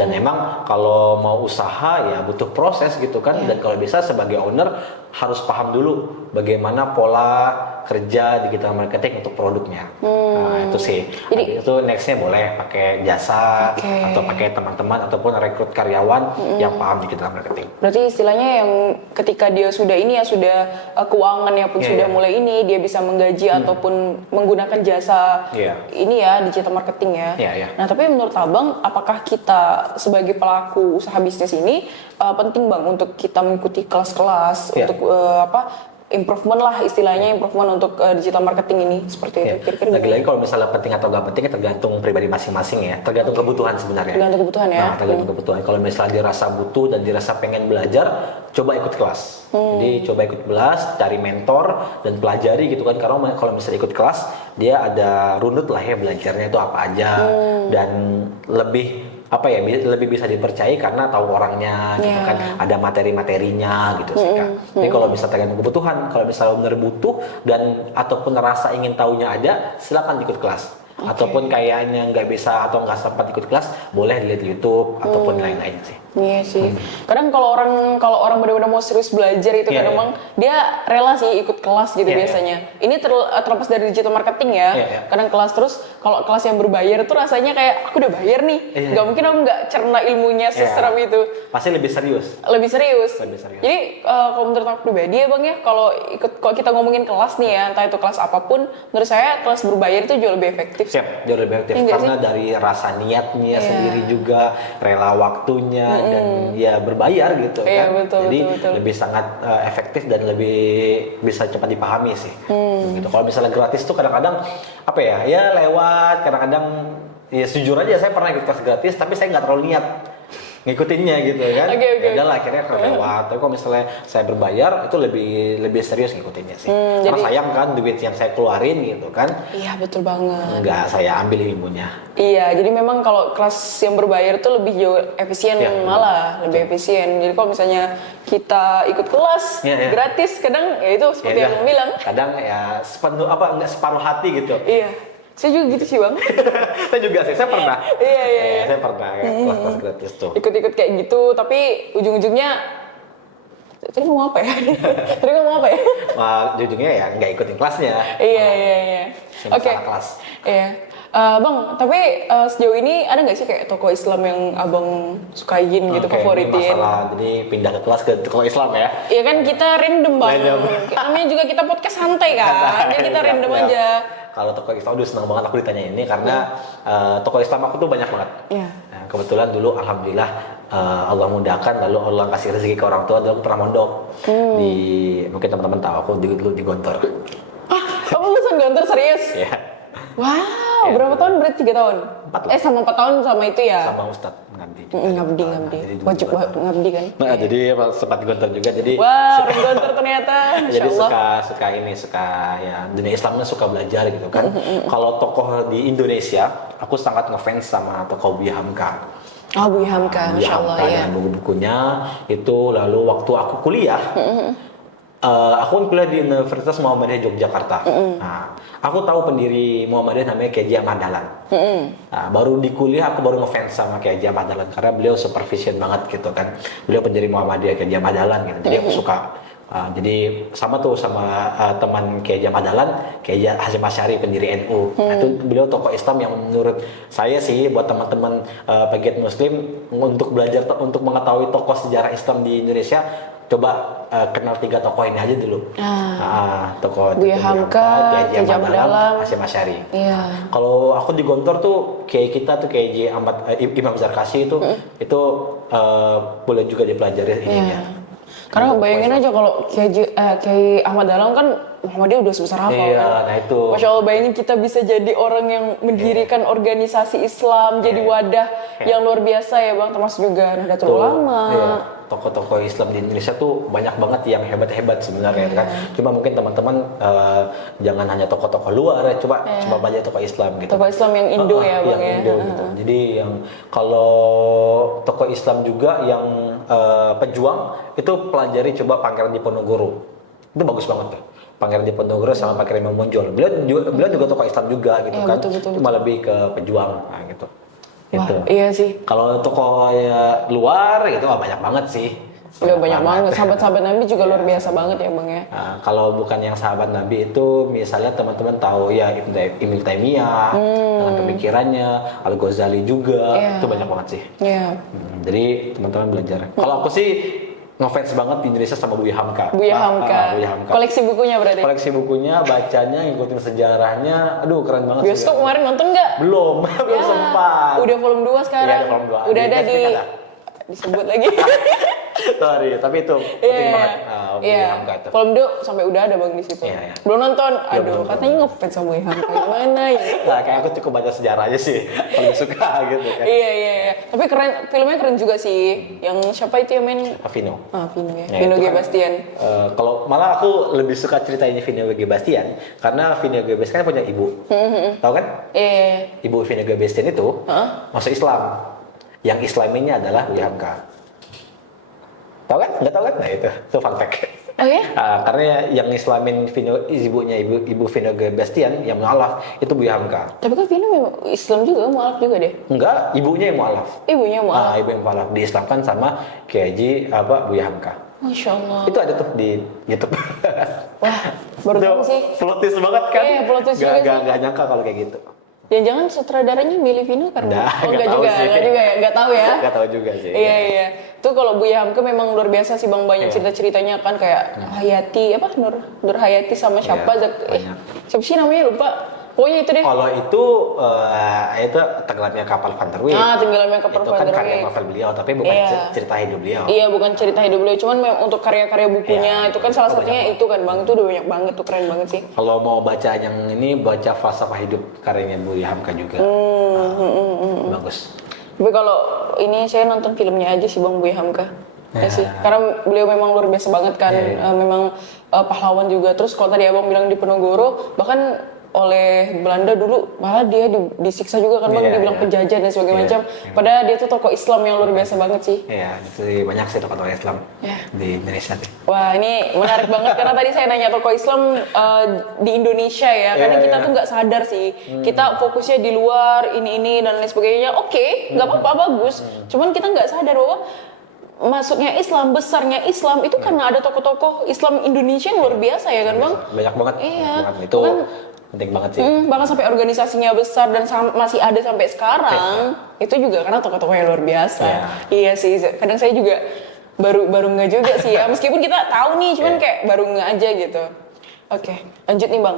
Dan emang kalau mau usaha ya butuh proses gitu kan. Dan kalau bisa sebagai owner harus paham dulu bagaimana pola kerja digital marketing untuk produknya. Nah, itu sih. Jadi itu nextnya boleh pakai jasa atau pakai teman-teman ataupun rekrut karyawan yang paham digital marketing. Berarti istilahnya yang ketika dia sudah ini ya sudah keuangannya pun sudah mulai ini, dia bisa menggaji ataupun menggunakan jasa ini ya digital marketing ya. Nah tapi menurut Abang, apakah kita sebagai pelaku usaha bisnis ini penting Bang untuk kita mengikuti kelas-kelas untuk improvement lah istilahnya, improvement untuk digital marketing ini seperti itu. Kira-kira lagi-lagi kalau misalnya penting atau nggak penting tergantung pribadi masing-masing ya, tergantung kebutuhan sebenarnya. Tergantung kebutuhan ya. Nah, tergantung kebutuhan. Kalau misalnya dirasa butuh dan dirasa pengen belajar, coba ikut kelas. Jadi coba ikut kelas, cari mentor dan pelajari gitu kan. Karena kalau misalnya ikut kelas, dia ada runut lah ya belajarnya itu apa aja dan lebih bisa dipercayai karena tahu orangnya gitu kan, ada materi-materinya gitu sih Kak. Jadi kalau bisa tergantung kebutuhan, kalau misalnya benar butuh dan ataupun rasa ingin tahunya ada, silakan ikut kelas. Ataupun kayaknya nggak bisa atau nggak sempat ikut kelas, boleh dilihat di YouTube ataupun lain-lain sih. Iya sih. Kadang kalau orang benar-benar mau serius belajar itu kan emang dia rela sih ikut kelas gitu biasanya. Ini terlepas dari digital marketing ya. Kadang kelas terus kalau kelas yang berbayar tuh rasanya kayak aku udah bayar nih. Nggak mungkin aku nggak cerna ilmunya seseram itu. Pasti lebih serius. Lebih serius. Jadi kalau menurut aku pribadi ya Bang ya, kalau kita ngomongin kelas nih ya, entah itu kelas apapun, menurut saya kelas berbayar itu jauh lebih efektif. Jauh lebih efektif karena dari rasa niatnya sendiri juga, rela waktunya dan ya berbayar gitu kan. Jadi lebih sangat efektif dan lebih bisa cepat dipahami sih. Gitu. Kalau misalnya gratis tuh kadang-kadang ya lewat, kadang-kadang ya jujur aja saya pernah ikut kelas gratis tapi saya nggak terlalu niat ngikutinnya gitu kan. Udahlah akhirnya kelewat. Tapi kalau misalnya saya berbayar itu lebih serius ngikutinnya sih. Karena sayang kan duit yang saya keluarin gitu kan. Iya betul banget. Enggak saya ambil ilmunya. Iya, jadi memang kalau kelas yang berbayar itu lebih jauh efisien lebih efisien. Jadi kalau misalnya kita ikut kelas gratis, kadang ya itu seperti yang bilang. Kadang ya separuh hati gitu. Iya. Saya juga gitu sih Bang. Saya juga sih, saya pernah. Iya. Saya pernah kelas gratis tuh. Ikut-ikut kayak gitu, tapi ujung-ujungnya tadi ngomong apa ya? Ujungnya ya nggak ikutin kelasnya. Iya. Oke. Kelas. Iya. Bang, tapi sejauh ini ada nggak sih kayak tokoh Islam yang Abang sukain gitu, favoritin? Masalah, jadi pindah ke kelas ke tokoh Islam ya? Iya kan kita random Bang. Namanya juga kita podcast santai kan, jadi kita random aja. Kalau tokoh Islam, senang banget aku ditanya ini karena tokoh Islam aku tuh banyak banget. Nah, kebetulan dulu alhamdulillah Allah mudahkan, lalu Allah kasih rezeki ke orang tua, dan aku pernah mondok di, mungkin teman-teman tahu aku dulu di Gontor. Kamu lulusan Gontor serius? Iya. Wow, berapa tahun? Berarti 3 tahun? 4 sama 4 tahun sama itu ya? Sama Ustadz Ngabdi. Ngabdi. Wajib ngabdi kan? Nah, jadi sempat di Gontor juga, jadi orang Gontor ternyata. Jadi suka ya dunia Islamnya suka belajar gitu kan. Kalau tokoh di Indonesia, aku sangat ngefans sama tokoh Buya Hamka. Buya Hamka, Masya Allah ya. Buku-bukunya itu, lalu waktu aku kuliah, aku kuliah di Universitas Muhammadiyah Yogyakarta. Nah, aku tahu pendiri Muhammadiyah namanya Kiai Haji Ahmad Dahlan. Nah, baru di kuliah aku baru ngefans sama Kiai Haji Ahmad Dahlan karena beliau supervision banget gitu kan. Beliau pendiri Muhammadiyah Kiai Haji Ahmad Dahlan gitu. Jadi aku suka. Jadi sama teman Kiai Haji Ahmad Dahlan, Kiai Hasyim Asy'ari pendiri NU. Nah, itu beliau tokoh Islam yang menurut saya sih buat teman-teman pegiat Muslim untuk belajar untuk mengetahui tokoh sejarah Islam di Indonesia, coba kenal 3 tokoh ini aja dulu. Tokoh Buya Hamka, Kiai Haji Ahmad Dahlan, Hasyim Asy'ari. Kalau aku di Gontor tuh kiai kita tuh Kiai Imam Zarkasi itu boleh juga dipelajari ininya. Karena bayangin aja kalau Kiai Ahmad Dahlan kan Muhammadiyah udah sebesar apa kan? Nah itu. Masya Allah, bayangin kita bisa jadi orang yang mendirikan organisasi Islam, jadi wadah yang luar biasa ya Bang, termasuk juga Nahdlatul Ulama. Tokoh-tokoh Islam di Indonesia tuh banyak banget yang hebat-hebat sebenarnya kan. Cuma mungkin teman-teman jangan hanya tokoh-tokoh luar ya, coba baca tokoh Islam gitu. Tokoh Islam yang Indo ya Bang ya. Indo, gitu. Jadi yang kalau tokoh Islam juga yang pejuang itu pelajari coba Pangeran Diponegoro. Itu bagus banget tuh. Pangeran Diponegoro sama Pangeran Imam Bonjol. Beliau juga tokoh Islam juga gitu kan. Cuma lebih ke pejuang gitu. Wah, iya sih. Kalau tokoh luar gitu banyak banget sih. Udah banyak banget. Sahabat-sahabat Nabi juga luar biasa banget ya Bang ya. Nah, kalau bukan yang sahabat Nabi itu, misalnya teman-teman tahu ya Ibnu Taimiyah dengan pemikirannya, Al-Ghazali juga, itu banyak banget sih. Jadi teman-teman belajar. Kalau aku sih ngefans banget di Indonesia sama Buya Hamka. Buya Hamka. Koleksi bukunya berarti? Koleksi bukunya, bacanya, ngikutin sejarahnya, aduh keren banget. Bioskop kemarin nonton nggak? Belum, belum sempat. Udah volume 2 sekarang. Iya, ada volume 2. Udah ada di disebut lagi. Sorry, tapi itu penting banget. Iya. Volume 2 sampai udah ada Bang di situ. Belum nonton. Aduh, katanya ngefans sama Buya Hamka. Gimana ya? Nah, kayak aku cukup baca sejarah aja sih. Paling suka gitu kan. Iya. Tapi keren, filmnya keren juga sih. Yang siapa itu yang main? Vino. Vino ya. Vino G. Bastian. Kalau malah aku lebih suka ceritanya Vino G. Bastian karena Vino G. Bastian kan punya ibu. Tahu kan? Iya. Ibu Vino G. Bastian itu masuk Islam. Yang Islaminya adalah Buya Hamka. Tahu kan? Nggak tahu kan? Nah itu fun fact. Oh ya? Karena yang Islamin ibu Vino G. Bastian yang mualaf itu Buya Hamka. Tapi kan Vino memang Islam juga, mualaf juga deh. Enggak, ibunya yang mualaf. Ibunya mualaf. Ibu yang mualaf diislamkan sama Kiai Haji Buya Hamka. Masya Allah. Itu ada tuh di YouTube. Wah, baru tahu sih. Plot twist banget kan? Iya, plot twist juga sih. Gak nyangka kalau kayak gitu. Jangan sutradaranya milih Vino karena enggak juga ya, enggak tahu ya. Enggak tahu juga sih. Iya. Tuh kalau Buya Hamka memang luar biasa sih Bang, banyak cerita-ceritanya kan kayak Hayati Nur Hayati sama siapa siapa sih namanya lupa. Pokoknya itu deh. Kalau itu tenggelamnya kapal Van der Weyden. Tenggelamnya kapal Van der Weyden. Itu kan karya novel beliau, tapi bukan cerita hidup beliau. Iya, bukan cerita hidup beliau, cuman untuk karya-karya bukunya itu kan salah satunya itu kan Bang, itu udah banyak banget tuh, keren banget sih. Kalau mau baca yang ini, baca falsafah hidup karyanya Buya Hamka juga. Bagus. Tapi kalau ini saya nonton filmnya aja sih Bang, Buya Hamka. Ya sih, karena beliau memang luar biasa banget kan, memang pahlawan juga. Terus kalau tadi Abang bilang di Penogoro, bahkan oleh Belanda dulu malah dia disiksa juga kan Bang, dibilang penjajah dan sebagainya macam. Padahal dia tuh tokoh Islam yang luar biasa banget sih. Iya, itu banyak sih tokoh Islam di Indonesia. Wah, ini menarik banget karena tadi saya nanya tokoh Islam di Indonesia ya, karena kita tuh nggak sadar sih. Kita fokusnya di luar ini dan lain sebagainya. Oke, nggak apa-apa, bagus. Cuman kita nggak sadar bahwa masuknya Islam, besarnya Islam itu karena ada tokoh-tokoh Islam Indonesia yang luar biasa ya kan Bang? Banyak banget. Iya. Itu penting banget sih. Bahkan sampai organisasinya besar dan masih ada sampai sekarang. Itu juga karena tokoh-tokoh yang luar biasa. Iya sih, kadang saya juga baru nggak juga sih ya. Meskipun kita tahu nih, cuman kayak baru nggak aja gitu. Oke, lanjut nih Bang.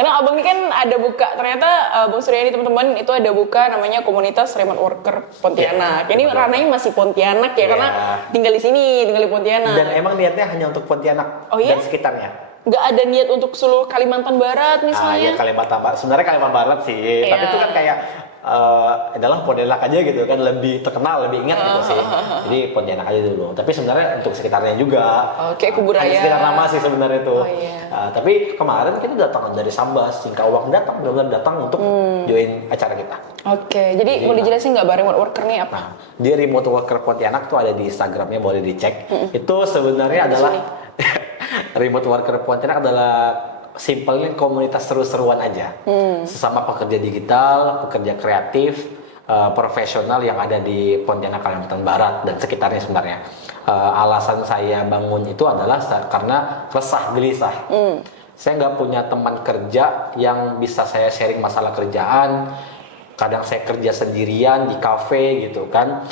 Karena Abang ini kan ada buka, ternyata Bang Surya ini teman-teman itu ada buka namanya komunitas remote worker Pontianak. Ini ranahnya masih Pontianak ya, karena tinggal di sini, tinggal di Pontianak. Dan emang niatnya hanya untuk Pontianak dan sekitarnya. Nggak ada niat untuk seluruh Kalimantan Barat misalnya? Iya, Kalimantan Barat. Sebenarnya Kalimantan Barat sih, tapi itu kan kayak adalah Pontianak aja gitu kan, lebih terkenal, lebih ingat gitu sih. Jadi Pontianak aja dulu. Tapi sebenarnya untuk sekitarnya juga. Kayak Kubur Raya. Sekitar nama sih sebenarnya itu. Tapi kemarin kita datang dari Sambas, Singkawang datang, benar-benar datang untuk join acara kita. Oke, jadi mau dijelasin nggak remote worker nih apa? Nah, dia remote worker Pontianak tuh ada di Instagramnya, boleh dicek. Itu sebenarnya adalah remote worker Pontianak adalah simpelnya komunitas seru-seruan aja. Sesama pekerja digital, pekerja kreatif, profesional yang ada di Pontianak, Kalimantan Barat dan sekitarnya sebenarnya. Alasan saya bangun itu adalah karena resah, gelisah. Saya nggak punya teman kerja yang bisa saya sharing masalah kerjaan. Kadang saya kerja sendirian di kafe gitu kan.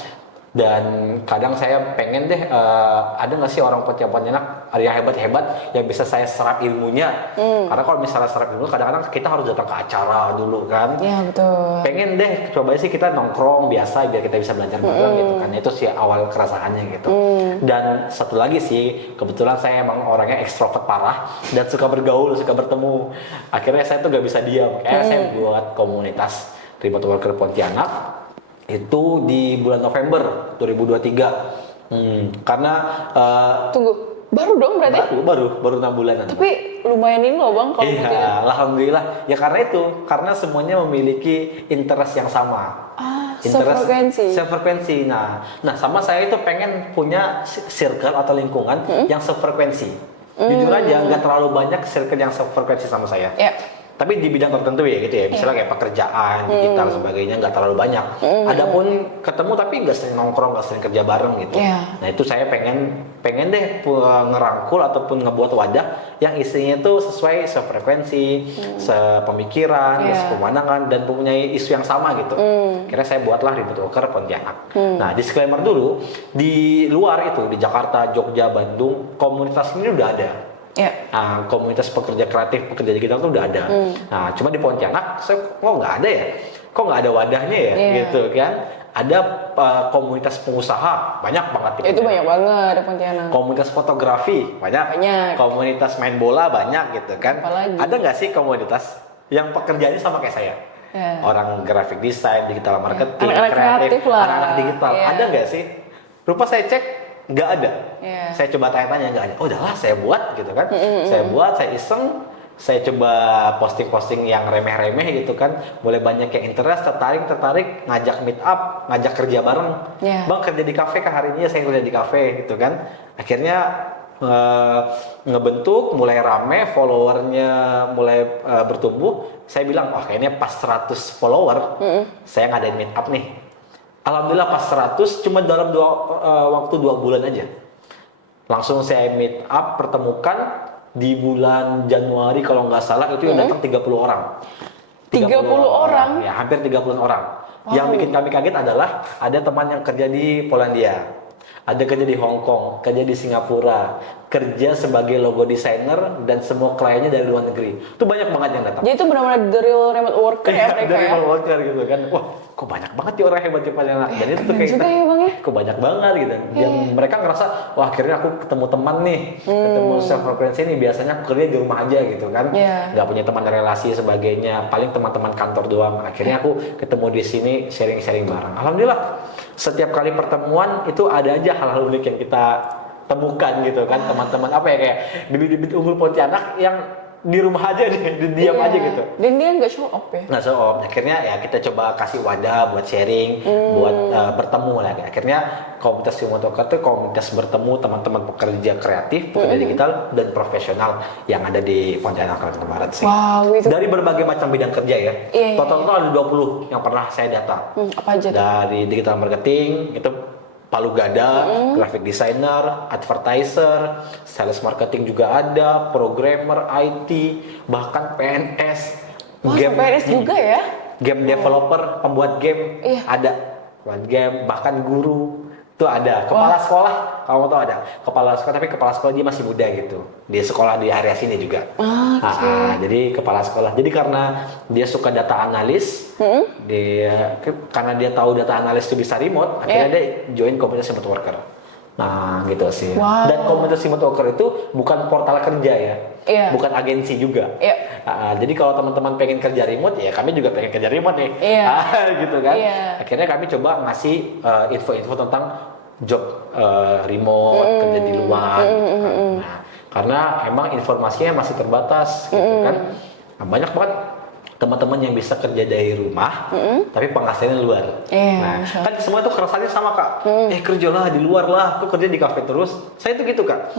Dan kadang saya pengen deh ada nggak sih orang Pontianak yang hebat-hebat yang bisa saya serap ilmunya. Karena kalau misalnya serap ilmu kadang-kadang kita harus datang ke acara dulu kan. Iya betul. Pengen deh coba sih kita nongkrong biasa biar kita bisa belajar bareng gitu kan. Itu sih awal kerasaannya gitu. Dan satu lagi sih, kebetulan saya emang orangnya ekstrovert parah dan suka bergaul, suka bertemu. Akhirnya saya tuh gak bisa diam. Kayak saya buat komunitas remote worker Pontianak itu di bulan November 2023. Karena tunggu, baru dong berarti? Baru 6 bulanan. Tapi lumayan ini loh Bang kalau iya, alhamdulillah. Ya karena semuanya memiliki interest yang sama. Sefrekuensi. Nah, sama saya itu pengen punya circle atau lingkungan yang sefrekuensi. Jujur aja, nggak terlalu banyak circle yang sefrekuensi sama saya. Tapi di bidang tertentu ya gitu ya, misalnya kayak pekerjaan, digital sebagainya nggak terlalu banyak. Adapun ketemu tapi nggak sering nongkrong, nggak sering kerja bareng gitu. Nah itu saya pengen deh ngerangkul ataupun ngebuat wadah yang isinya itu sesuai sefrekuensi, sepemikiran, sepemandangan dan mempunyai isu yang sama gitu. Kira saya buatlah Remote Worker Pontianak. Nah disclaimer dulu, di luar itu di Jakarta, Jogja, Bandung, komunitas ini udah ada. Nah, komunitas pekerja kreatif, pekerja digital tuh udah ada. Nah, cuma di Pontianak, kok nggak ada ya? Kok nggak ada wadahnya ya? Gitu kan? Ada komunitas pengusaha, banyak banget di Pontianak. Itu banyak banget di Pontianak. Komunitas fotografi, banyak. Komunitas main bola, banyak gitu kan. Apalagi? Ada nggak sih komunitas yang pekerjaannya sama kayak saya? Orang graphic design, digital marketing, kreatif, anak-anak digital. Ada nggak sih? Rupa saya cek, nggak ada. Saya coba tanya-tanya, nggak ada. Oh udahlah saya buat gitu kan. Saya buat, saya iseng, saya coba posting-posting yang remeh-remeh gitu kan. Mulai banyak yang interest, tertarik, ngajak meet up, ngajak kerja bareng. Bang kerja di kafe kah hari ini? Ya saya kerja di kafe gitu kan. Akhirnya ngebentuk, mulai rame, followernya mulai bertumbuh. Saya bilang, wah kayaknya pas 100 follower, saya ngadain meet up nih. Alhamdulillah pas 100 cuma dalam waktu 2 bulan aja. Langsung saya meet up, pertemukan di bulan Januari kalau nggak salah itu yang datang 30 orang. 30 orang? Ya, hampir 30 orang. Yang bikin kami kaget adalah ada teman yang kerja di Polandia, ada kerja di Hong Kong, kerja di Singapura, kerja sebagai logo designer dan semua kliennya dari luar negeri. Itu banyak banget yang datang. Jadi itu benar-benar dari remote worker ya mereka dari ya? remote worker gitu kan. Wah, kok banyak banget ya orang hebat di Pontianak. Dan itu tuh kayak juga ya Bang ya? kok banyak banget gitu. Dan mereka ngerasa, wah akhirnya aku ketemu teman nih, ketemu self-frekuensi nih. Biasanya aku kerja di rumah aja gitu kan. Nggak punya teman relasi sebagainya. Paling teman-teman kantor doang. Akhirnya aku ketemu di sini sharing-sharing bareng. Alhamdulillah, setiap kali pertemuan itu ada aja hal-hal unik yang kita temukan gitu kan. Teman-teman apa ya kayak bibit-bibit unggul Pontianak yang di rumah aja nih, diam aja gitu. Dan dia nggak show up ya? Nggak show up. Akhirnya ya kita coba kasih wadah buat sharing, buat bertemu lah. Akhirnya komunitas Remote Worker itu komunitas bertemu teman-teman pekerja kreatif, pekerja digital dan profesional yang ada di Pontianak Kalimantan Barat sih. Wow, itu. Dari berbagai macam bidang kerja ya. Total ada 20 yang pernah saya data. Apa aja? Dari digital marketing itu Palu Gada, graphic designer, advertiser, sales marketing juga ada, programmer, IT, bahkan PNS, PNS juga ya? Game developer, pembuat game ada, pembuat game, bahkan guru itu ada, kepala sekolah, kalau mau tahu ada, kepala sekolah tapi kepala sekolah dia masih muda gitu, dia sekolah di area sini juga, jadi kepala sekolah, jadi karena dia suka data analis, karena dia tahu data analis itu bisa remote, akhirnya dia join komunitas remote worker. Nah gitu sih. Dan komunitas remote worker itu bukan portal kerja ya, bukan agensi juga. Jadi kalau teman-teman pengen kerja remote ya kami juga pengen kerja remote nih, gitu kan. Akhirnya kami coba ngasih info-info tentang job remote, kerja di luar. Nah, karena emang informasinya masih terbatas, gitu kan. Nah, banyak banget teman-teman yang bisa kerja dari rumah, tapi penghasilannya luar. Nah, kan semua itu keresahannya sama kak. Kerjalah di luar lah, kok kerja di kafe terus. Saya tuh gitu kak.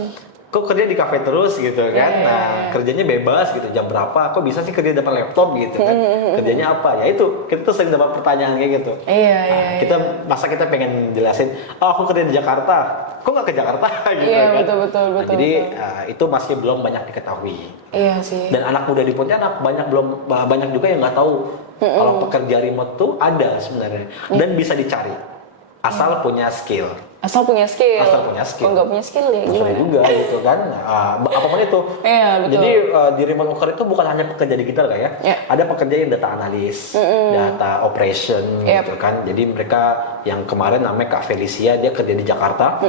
Kok kerja di kafe terus gitu kan. Nah, kerjanya bebas gitu, jam berapa? Kok bisa sih kerja depan laptop gitu kan? Kerjanya apa? Ya itu, kita tuh sering dapat pertanyaan kayak gitu. Masa kita pengen jelasin, oh aku kerja di Jakarta, kok nggak ke Jakarta gitu kan? Betul. Jadi itu masih belum banyak diketahui. Iya sih. Dan anak muda di Pontianak banyak juga yang nggak tahu kalau pekerja remote tuh ada sebenarnya dan bisa dicari asal punya skill. Asal punya skill. Kalau nggak punya skill ya gimana? juga gitu kan. Apapun itu. Betul. Jadi di remote worker itu bukan hanya pekerja digital kayak ada pekerja yang data analis, data operation gitu kan. Jadi mereka yang kemarin namanya Kak Felicia, dia kerja di Jakarta.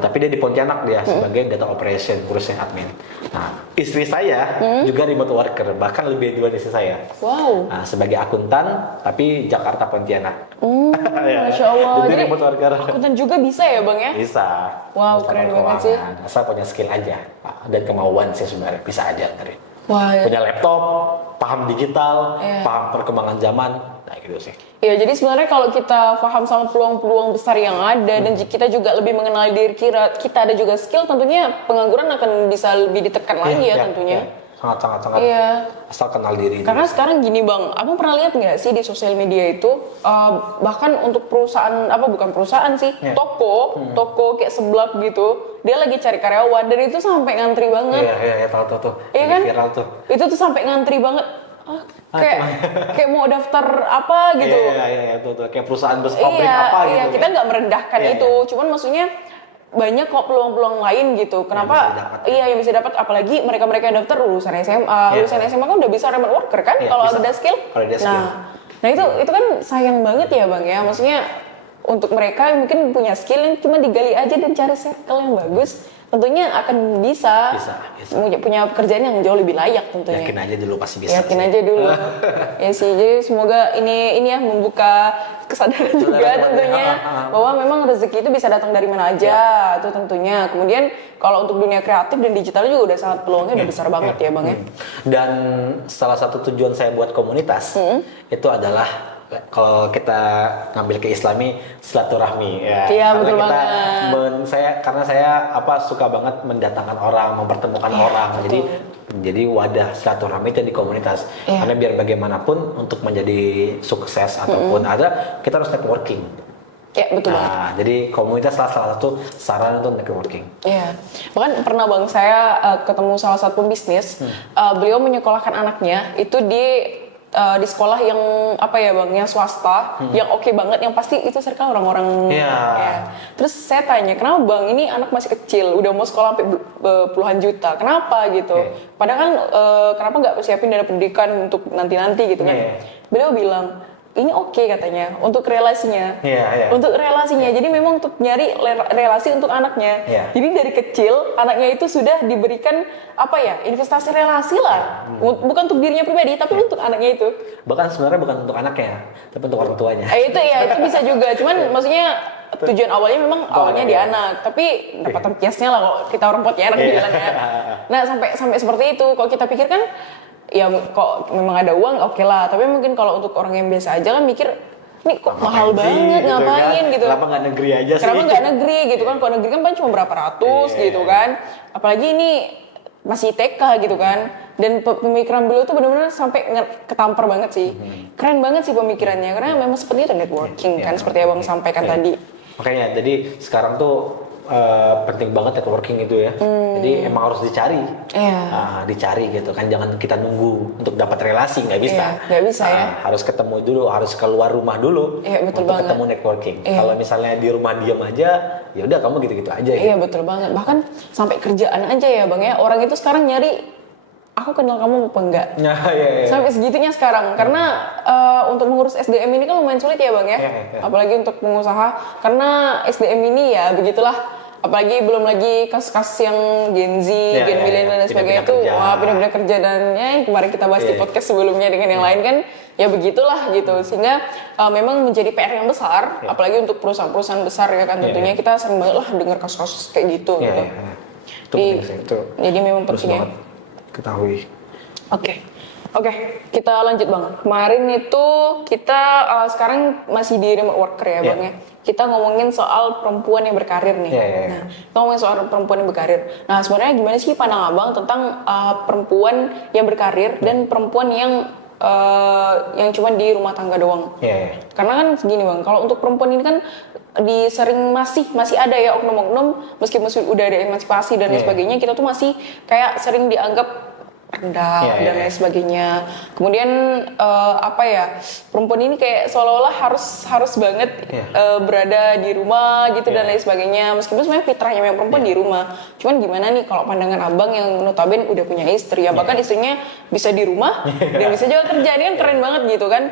Tapi dia di Pontianak dia sebagai data operation, ngurusin admin. Nah, istri saya juga remote worker, bahkan lebih dua istri saya. Wow. Nah, sebagai akuntan, tapi Jakarta Pontianak. Masya Allah. Jadi remote worker. Akuntan juga bisa ya bang ya? Bisa. Wow, keren banget sih. Asal punya skill aja dan kemauan sih sebenarnya bisa aja dari. Punya laptop, paham digital, paham perkembangan zaman, nah gitu sih. Iya, jadi sebenarnya kalau kita paham sama peluang-peluang besar yang ada dan kita juga lebih mengenali diri kita ada juga skill, tentunya pengangguran akan bisa lebih ditekan lagi ya tentunya. sangat asal kenal diri. Karena sekarang gini bang, abang pernah lihat nggak sih di sosial media itu bahkan untuk perusahaan bukan perusahaan sih, toko kayak seblak gitu, dia lagi cari karyawan dan itu sampai ngantri banget. Iya tahu tuh. Iya kan? Viral tuh. Itu tuh sampai ngantri banget. Kayak mau daftar apa gitu. Iya tuh kayak perusahaan pabrik apa gitu. Iya, kita nggak merendahkan itu, cuman maksudnya banyak kok peluang-peluang lain gitu. Kenapa? Yang bisa dapat apalagi mereka yang daftar lulusan SMA. Lulusan SMA kan udah bisa remote worker kan kalau ada skill. Nah itu kan sayang banget ya Bang ya. Maksudnya untuk mereka yang mungkin punya skill yang cuma digali aja dan cari circle yang bagus, tentunya akan bisa. Punya pekerjaan yang jauh lebih layak tentunya. Yakin aja dulu pasti bisa. Yakin aja dulu. Ya sih, jadi semoga ini ya membuka kesadaran juga tentunya bahwa memang rezeki itu bisa datang dari mana aja itu tentunya. Kemudian kalau untuk dunia kreatif dan digital juga udah sangat peluangnya udah besar banget ya Bang ya. Dan salah satu tujuan saya buat komunitas itu adalah kalau kita ngambil ke Islami silaturahmi ya. Iya betul banget. Karena saya suka banget mendatangkan orang, mempertemukan orang. Jadi wadah silaturahmi itu di komunitas. Karena biar bagaimanapun untuk menjadi sukses ataupun kita harus networking. Ya betul banget. Jadi komunitas salah satu sarana untuk networking. Iya. Bahkan pernah Bang saya ketemu salah satu pembisnis, beliau menyekolahkan anaknya itu di sekolah yang Bang, yang swasta, yang oke banget, yang pasti itu circle orang-orang. Ya. Terus saya tanya, kenapa Bang ini anak masih kecil, udah mau sekolah sampai puluhan juta, kenapa gitu? Padahal kan kenapa nggak siapin dana pendidikan untuk nanti-nanti gitu kan? Beliau bilang, ini oke katanya untuk relasinya, untuk relasinya. Jadi memang untuk nyari relasi untuk anaknya. Jadi dari kecil anaknya itu sudah diberikan investasi relasi lah, bukan untuk dirinya pribadi, tapi untuk anaknya itu. Bahkan sebenarnya bukan untuk anaknya, tapi untuk orang tuanya. Itu bisa juga. Cuman maksudnya tujuan awalnya memang awalnya di anak, tapi dapat kiasnya lah kalau kita orang potnya enak bilang ya. Nah sampai seperti itu. Kalau kita pikir kan, ya kok memang ada uang oke lah, tapi mungkin kalau untuk orang yang biasa aja kan mikir ini kok mahal banget gitu ngapain kan? gitu. Kenapa nggak negeri aja sih? Kenapa nggak negeri gitu kan? Kalau negeri kan cuma berapa ratus gitu kan. Apalagi ini masih TK gitu kan. Dan pemikiran beliau tuh benar-benar sampai ketampar banget sih. Keren banget sih pemikirannya, karena memang seperti itu networking kan, seperti yang Abang sampaikan tadi. Makanya jadi sekarang tuh penting banget networking itu ya. Jadi emang harus dicari. Dicari gitu kan, jangan kita nunggu untuk dapat relasi, nggak bisa. Nggak bisa ya. Harus ketemu dulu, harus keluar rumah dulu betul untuk banget. ketemu networking. Kalau misalnya di rumah diam aja, ya udah kamu gitu-gitu aja. Iya betul banget. Bahkan sampai kerjaan aja ya Bang ya. Orang itu sekarang nyari, aku kenal kamu apa enggak? Sampai segitunya sekarang. Karena untuk mengurus SDM ini kan lumayan sulit ya Bang ya. Apalagi untuk pengusaha. Karena SDM ini ya begitulah. Apalagi belum lagi kasus-kasus yang Gen Z, Gen milenial dan sebagainya itu pindah-pindah kerja dan kemarin kita bahas di podcast sebelumnya dengan yang lain kan ya begitulah gitu. Sehingga memang menjadi PR yang besar, apalagi untuk perusahaan-perusahaan besar ya kan tentunya kita sering banget lah dengar kasus-kasus kayak gitu gitu. Jadi memang penting ya. Ketahui. Oke, kita lanjut Bang. Kemarin itu kita sekarang masih di remote worker ya Bang ya. Kita ngomongin soal perempuan yang berkarir nih. Nah, kita ngomongin soal perempuan yang berkarir. Nah, sebenarnya gimana sih pandang Abang tentang perempuan yang berkarir dan perempuan yang cuma di rumah tangga doang? Karena kan segini Bang, kalau untuk perempuan ini kan masih ada ya oknum-oknum, meskipun udah ada emansipasi dan lain sebagainya, kita tuh masih kayak sering dianggap rendah dan lain sebagainya. Kemudian perempuan ini kayak seolah-olah harus banget berada di rumah gitu dan lain sebagainya. Meskipun sebenarnya fitrahnya memang perempuan di rumah. Cuman gimana nih kalau pandangan Abang yang notabene udah punya istri ya, bahkan istrinya bisa di rumah dan bisa juga kerja. Ini kan keren banget gitu kan.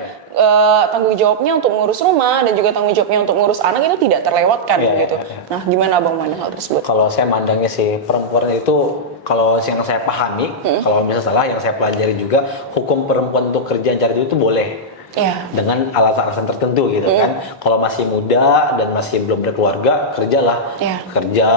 Tanggung jawabnya untuk mengurus rumah dan juga tanggung jawabnya untuk mengurus anak itu tidak terlewatkan gitu. Nah, gimana Abang mandang hal tersebut? Kalau saya mandangnya sih perempuan itu, kalau yang saya pahami, kalau misalnya salah yang saya pelajari juga, hukum perempuan untuk kerja cari duit itu boleh. Dengan alasan-alasan tertentu gitu kan. Kalau masih muda dan masih belum berkeluarga, kerjalah. Kerja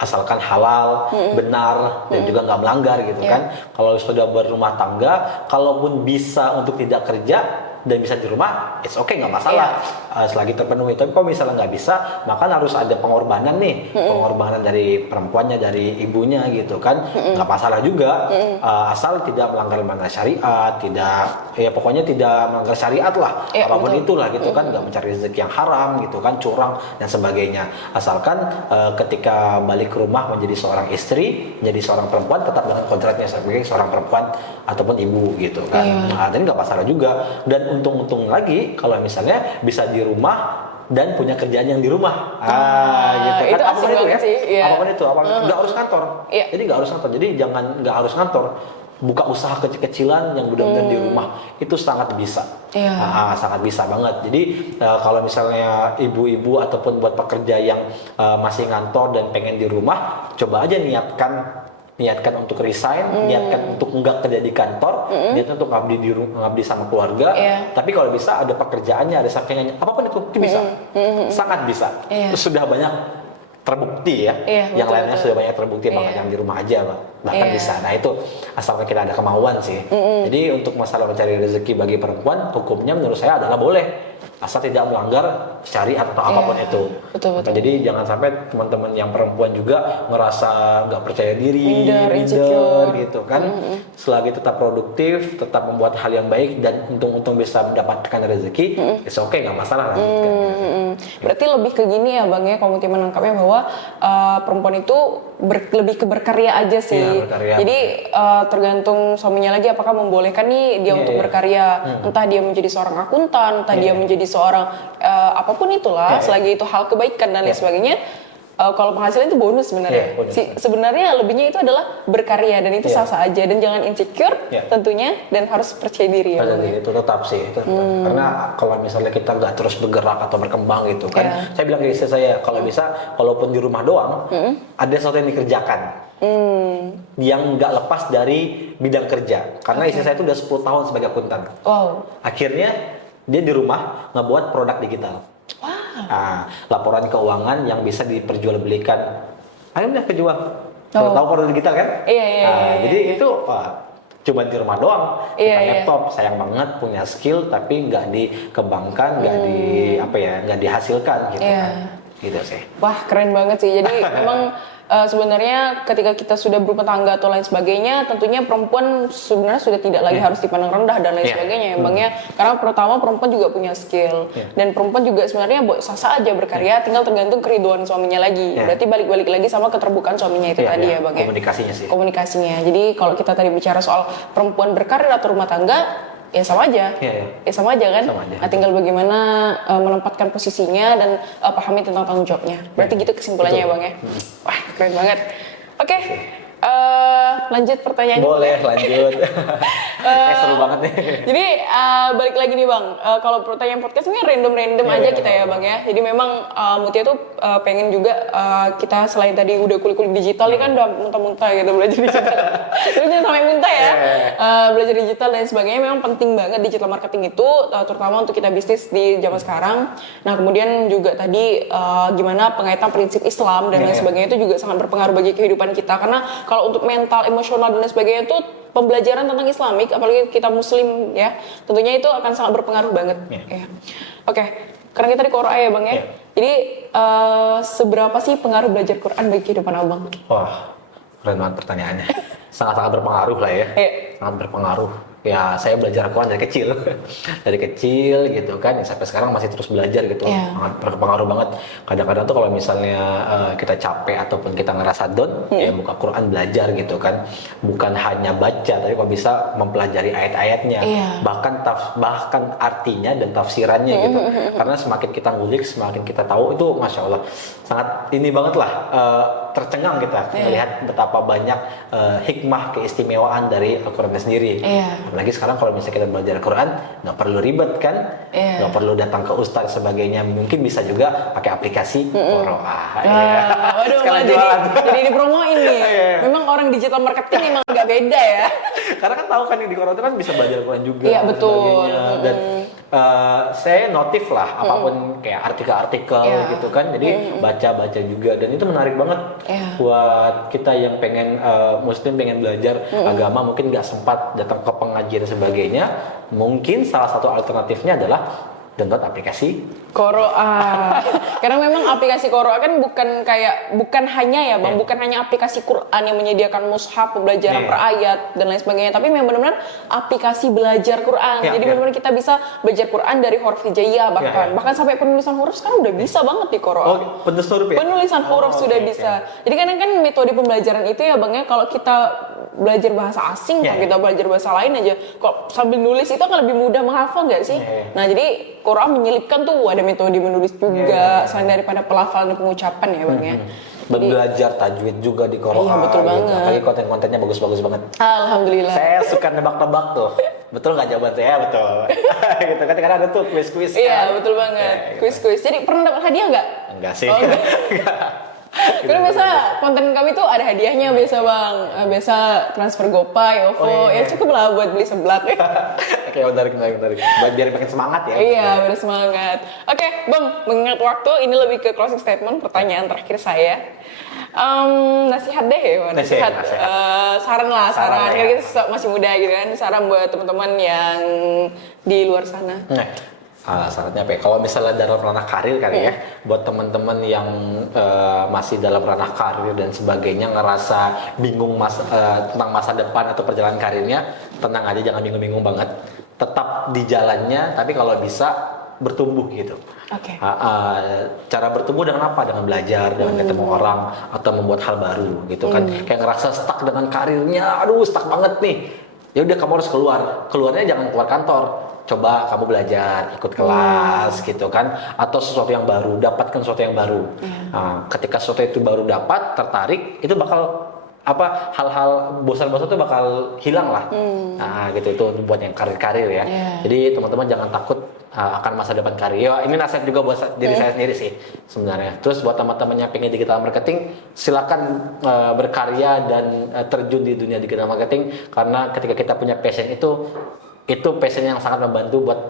asalkan halal, benar dan juga nggak melanggar gitu kan. Kalau sudah berumah tangga, kalaupun bisa untuk tidak kerja, dan bisa di rumah, it's okay, nggak masalah. Selagi terpenuhi. Tapi kalau misalnya nggak bisa, maka harus ada pengorbanan nih, pengorbanan dari perempuannya, dari ibunya gitu kan, nggak masalah juga, asal tidak melanggar syariat, tidak, ya pokoknya tidak melanggar syariat lah, apapun itulah gitu kan, nggak mencari rezeki yang haram gitu kan, curang dan sebagainya. Asalkan ketika balik ke rumah menjadi seorang istri, menjadi seorang perempuan, tetap dengan kodratnya sebagai seorang perempuan ataupun ibu gitu kan. Nah, jadi nggak masalah juga. Dan untung-untung lagi kalau misalnya bisa di rumah dan punya kerjaan yang di rumah. Gitu kan. Itu Apapun itu ya. sih, Apapun itu, nggak harus kantor. Jadi nggak harus kantor. Jadi jangan nggak harus kantor. Buka usaha kecil-kecilan yang benar-benar di rumah itu sangat bisa. Sangat bisa banget. Jadi kalau misalnya ibu-ibu ataupun buat pekerja yang masih ngantor dan pengen di rumah, coba aja niatkan untuk resign, niatkan untuk enggak kerja di kantor, niatkan untuk ngabdi sama keluarga. Tapi kalau bisa ada pekerjaannya, ada sampingannya, apapun itu bisa, sangat bisa. Sudah banyak terbukti ya, yang lainnya sudah banyak terbukti, makanya yang di rumah aja bahkan bisa. Nah itu asalkan kita ada kemauan sih. Jadi untuk masalah mencari rezeki bagi perempuan, hukumnya menurut saya adalah boleh, asal tidak melanggar syariat atau apapun itu. Betul. Jadi jangan sampai teman-teman yang perempuan juga ngerasa nggak percaya diri, minder gitu kan. Selagi tetap produktif, tetap membuat hal yang baik dan untung-untung bisa mendapatkan rezeki, it's okay, nggak masalah lanjutkan. Berarti lebih ke gini ya Bang ya, kalau Mutia menangkapnya bahwa perempuan itu lebih ke berkarya aja sih. Berkarya. Jadi tergantung suaminya lagi apakah membolehkan nih dia untuk berkarya. Entah dia menjadi seorang akuntan, entah dia menjadi seorang apapun itulah, selagi itu hal kebaikan dan lain sebagainya. Kalau penghasilan itu bonus sebenarnya. Sebenarnya lebihnya itu adalah berkarya dan itu sah-sah aja, dan jangan insecure tentunya, dan harus percaya diri. Percaya diri itu tetap sih. Karena kalau misalnya kita nggak terus bergerak atau berkembang gitu kan, saya bilang ke istri saya, kalau bisa, kalaupun di rumah doang, ada sesuatu yang dikerjakan. Yang nggak lepas dari bidang kerja. Karena istri saya itu udah 10 tahun sebagai akuntan. Akhirnya dia di rumah ngebuat produk digital. Laporan keuangan yang bisa diperjualbelikan. Ayo udah kejual. Tahu produk digital kan? Jadi itu cuma di rumah doang, laptop. Sayang banget punya skill tapi nggak dikembangkan, nggak dihasilkan gitu kan. Gitu sih. Wah, keren banget sih. Jadi memang sebenarnya ketika kita sudah berumah tangga atau lain sebagainya, tentunya perempuan sebenarnya sudah tidak lagi harus dipandang rendah dan lain sebagainya ya Bang ya. Karena pertama perempuan juga punya skill, dan perempuan juga sebenarnya sah-sah aja berkarya, tinggal tergantung keriduan suaminya lagi. Berarti balik-balik lagi sama keterbukaan suaminya itu tadi ya Bang ya. Komunikasinya sih. Komunikasinya. Jadi kalau kita tadi bicara soal perempuan berkarir atau rumah tangga, ya sama aja. Ya sama aja kan. Nah, tinggal bagaimana menempatkan posisinya dan pahami tentang tanggung jawabnya. Berarti gitu kesimpulannya ya Bang ya. Wah, keren banget. Oke. Lanjut pertanyaannya. Boleh lanjut. Seru banget nih. Jadi balik lagi nih Bang, kalau pertanyaan podcast ini random aja kita ya Bang ya. Jadi memang Mutia tuh pengen juga kita selain tadi udah kulik-kulik digital nih kan udah muntah-muntah gitu belajar digital. Terus jangan sampai muntah ya. Belajar digital dan sebagainya memang penting banget digital marketing itu, terutama untuk kita bisnis di zaman sekarang. Nah kemudian juga tadi gimana pengaitan prinsip Islam dan lain sebagainya itu juga sangat berpengaruh bagi kehidupan kita, karena kalau untuk mental, emosional dan lain sebagainya itu pembelajaran tentang Islamik, apalagi kita Muslim ya, tentunya itu akan sangat berpengaruh banget. Oke, karena kita di Quran ya Bang ya. Jadi seberapa sih pengaruh belajar Quran bagi kehidupan Abang? Wah, keren banget pertanyaannya. Sangat-sangat berpengaruh lah ya. Sangat berpengaruh. Ya saya belajar Quran dari kecil gitu kan, sampai sekarang masih terus belajar gitu. Sangat berpengaruh banget. Kadang-kadang tuh kalau misalnya kita capek ataupun kita ngerasa down, ya buka Quran belajar gitu kan. Bukan hanya baca, tapi kalau bisa mempelajari ayat-ayatnya, bahkan artinya dan tafsirannya gitu. Karena semakin kita ngulik, semakin kita tahu, itu masya Allah sangat ini banget lah, tercengang kita melihat betapa banyak hikmah keistimewaan dari Al-Quran sendiri. Apalagi sekarang kalau misalnya kita belajar Quran, nggak perlu ribet kan, nggak perlu datang ke ustadz sebagainya, mungkin bisa juga pakai aplikasi Qoro'ah. Waduh, jadi dipromoin nih. Memang orang orang digital marketing emang nggak beda ya. Karena kan tahu kan di Quran itu kan bisa belajar Quran juga. Iya betul. Dan saya notif lah apapun kayak artikel-artikel gitu kan. Jadi baca-baca juga dan itu menarik banget buat kita yang pengen Muslim pengen belajar agama mungkin nggak sempat datang ke pengajian dan sebagainya. Mungkin salah satu alternatifnya adalah download aplikasi Qoro'a. Karena memang aplikasi Qoro'a kan bukan hanya ya Bang, bukan hanya aplikasi Quran yang menyediakan mushaf, pembelajaran per ayat dan lain sebagainya, tapi memang benar-benar aplikasi belajar Quran. Jadi benar-benar kita bisa belajar Quran dari huruf hijaiyah bahkan sampai penulisan huruf sekarang udah bisa banget di Qoro'a. Oh, penulisan huruf ya? Penulisan huruf sudah bisa. Jadi kadang kan metode pembelajaran itu ya Bang ya, kalau kita belajar bahasa asing, kalau kita belajar bahasa lain aja, kok sambil nulis itu akan lebih mudah menghafal nggak sih? Nah jadi Quran menyelipkan tuh ada metode menulis juga selain daripada pelafalan dan pengucapan ya Bang ya. Belajar tajwid juga di Quran. Iya betul banget. Apalagi konten-kontennya bagus-bagus banget. Alhamdulillah. Saya suka nebak-nebak tuh. Betul nggak jawaban saya? Betul. Gitu kan karena ada tuh kuis-kuis. Iya betul banget. Kuis-kuis. Jadi pernah dapat hadiah nggak? Enggak sih. Oh, enggak. Karena biasa konten kami tuh ada hadiahnya biasa Bang. Biasa transfer GoPay, OVO, ya cukup lah buat beli seblak. Oke, menarik. Biar makin semangat ya. Iya, biar semangat. Oke, Bang, mengingat waktu, ini lebih ke closing statement, pertanyaan terakhir saya. Nasihat deh ya, nasihat. Saran. Ya. Karena kita masih muda gitu kan, saran buat teman-teman yang di luar sana. Syaratnya apa ya? Kalau misalnya dalam ranah karir kali ya, buat teman-teman yang masih dalam ranah karir dan sebagainya ngerasa bingung tentang masa depan atau perjalanan karirnya, tenang aja, jangan bingung-bingung banget. Tetap di jalannya, tapi kalau bisa bertumbuh gitu. Oke. Cara bertumbuh dengan apa? Dengan belajar, dengan ketemu orang atau membuat hal baru gitu kan. Kayak ngerasa stuck dengan karirnya, aduh stuck banget nih. Ya udah kamu harus keluar. Keluarnya jangan keluar kantor. Coba kamu belajar, ikut kelas gitu kan, atau sesuatu yang baru, dapatkan sesuatu yang baru. Ketika sesuatu itu baru dapat, tertarik, itu bakal hal-hal bosan-bosan itu bakal hilang lah. Nah gitu, itu buat yang karir-karir ya. Jadi teman-teman jangan takut akan masa depan karir. Ya, ini nasihat juga buat diri saya sendiri sih sebenarnya. Terus buat teman-teman yang pengen digital marketing, silakan berkarya dan terjun di dunia digital marketing, karena ketika kita punya passion itu passion yang sangat membantu buat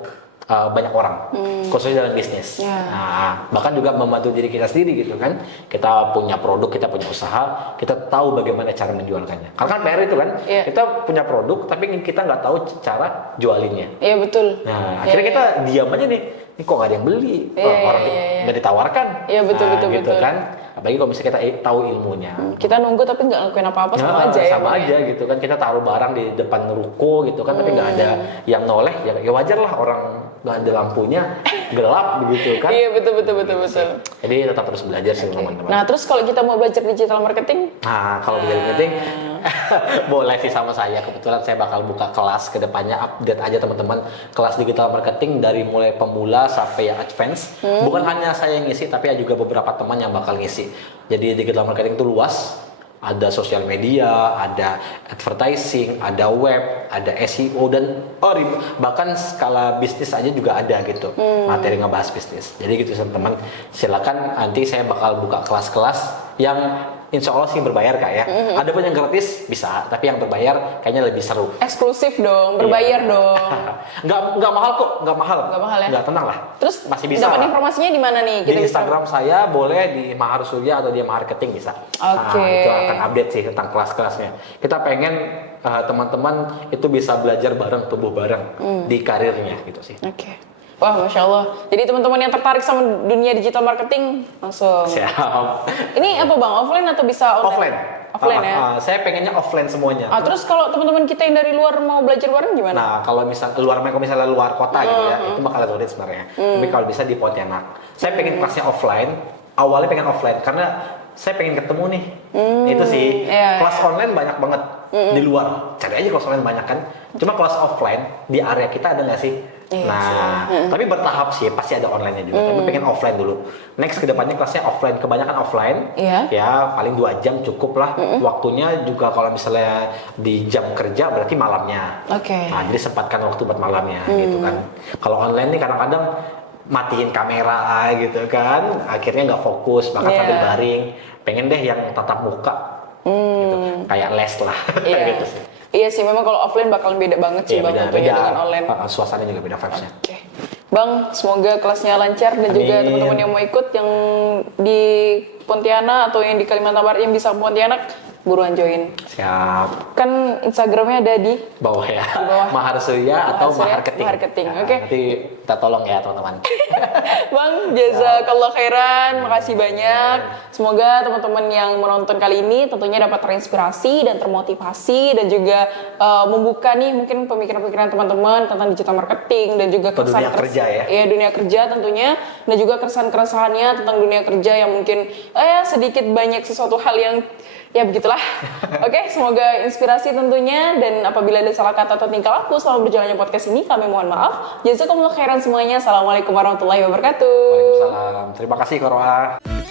banyak orang, khususnya dalam bisnis. Nah, bahkan juga membantu diri kita sendiri gitu kan. Kita punya produk, kita punya usaha, kita tahu bagaimana cara menjualkannya. Karena kan PR itu kan, kita punya produk tapi kita nggak tahu cara jualinnya. Iya betul. Nah, akhirnya kita diam aja nih. Ini kok nggak ada yang beli, orang nggak ditawarkan. Iya betul gitu kan. Apalagi kalau misalnya kita tahu ilmunya. Kita nunggu tapi nggak ngelakuin apa-apa sama aja ya. Sama aja gitu kan, kita taruh barang di depan ruko gitu kan, tapi nggak ada yang noleh, ya wajar lah, orang nggak ada lampunya, gelap begitu kan. Iya betul. Jadi tetap terus belajar sih teman-teman. Nah terus kalau kita mau belajar digital marketing? Nah kalau belajar marketing boleh sih sama saya. Kebetulan saya bakal buka kelas kedepannya, update aja teman-teman, kelas digital marketing dari mulai pemula sampai yang advance. Bukan hanya saya yang ngisi, tapi juga beberapa teman yang bakal ngisi. Jadi digital marketing itu luas, ada sosial media, ada advertising, ada web, ada SEO, dan bahkan skala bisnis aja juga ada gitu, materi ngebahas bisnis. Jadi gitu teman-teman, silakan nanti saya bakal buka kelas-kelas yang insya Allah sih berbayar Kak ya. Ada pun yang gratis bisa, tapi yang berbayar kayaknya lebih seru. Eksklusif dong, berbayar dong. Nggak mahal kok, nggak mahal. Nggak mahal ya? Nggak, tenang lah. Terus masih bisa dapat lah. Informasinya di mana nih? Di Instagram saya boleh, di Mahar Surya atau di Marketing bisa. Oke. Itu akan update sih tentang kelas-kelasnya. Kita pengen teman-teman itu bisa belajar bareng, tumbuh bareng di karirnya gitu sih. Oke. Wah, Masya Allah. Jadi teman-teman yang tertarik sama dunia digital marketing, langsung. Siap. Ini apa Bang, offline atau bisa online? Offline ya? Saya pengennya offline semuanya. Terus kalau teman-teman kita yang dari luar mau belajar bareng gimana? Nah, kalau misalnya luar kota gitu ya, itu bakal sulit sebenarnya. Tapi kalau bisa di Pontianak. Saya pengen kelasnya offline, awalnya pengen offline, karena saya pengen ketemu nih. Itu sih. Kelas online banyak banget di luar. Cari aja kelas online banyak kan. Cuma kelas offline di area kita ada nggak sih? Tapi bertahap sih, pasti ada online-nya juga. Tapi pengen offline dulu. Next kedepannya kelasnya offline, kebanyakan offline. Ya paling 2 jam cukup lah. Waktunya juga kalau misalnya di jam kerja berarti malamnya. Nah jadi sempatkan waktu buat malamnya gitu kan. Kalau online nih kadang-kadang matiin kamera gitu kan, akhirnya nggak fokus, bahkan sambil baring. Pengen deh yang tatap muka. Gitu. kayak les lah. Iya. Gitu sih. Iya sih, memang kalau offline bakalan beda banget sih Bang tentunya dengan online. Suasana juga beda vibes-nya. Oke. Bang, semoga kelasnya lancar dan juga teman-teman yang mau ikut yang di Pontianak atau yang di Kalimantan Barat yang bisa Pontianak buruan join. Siap. Kan Instagramnya ada di bawah ya. Di bawah. Mahar Surya atau Surya, Mahar Keting. Mahar Keting, Nah, oke. Nanti kita tolong ya teman-teman. Bang, jazakallah khairan, makasih banyak. Semoga teman-teman yang menonton kali ini tentunya dapat terinspirasi dan termotivasi dan juga membuka nih mungkin pemikiran-pemikiran teman-teman tentang digital marketing dan juga Dunia kerja ya. Iya, dunia kerja tentunya dan juga keresahan-keresahannya tentang dunia kerja yang mungkin sedikit banyak sesuatu hal yang ya begitulah. Oke, semoga inspirasi tentunya dan apabila ada salah kata atau tingkah laku selama berjalannya podcast ini kami mohon maaf. Jazakumullah khairan semuanya. Assalamualaikum warahmatullahi wabarakatuh. Waalaikumsalam. Terima kasih Korwa.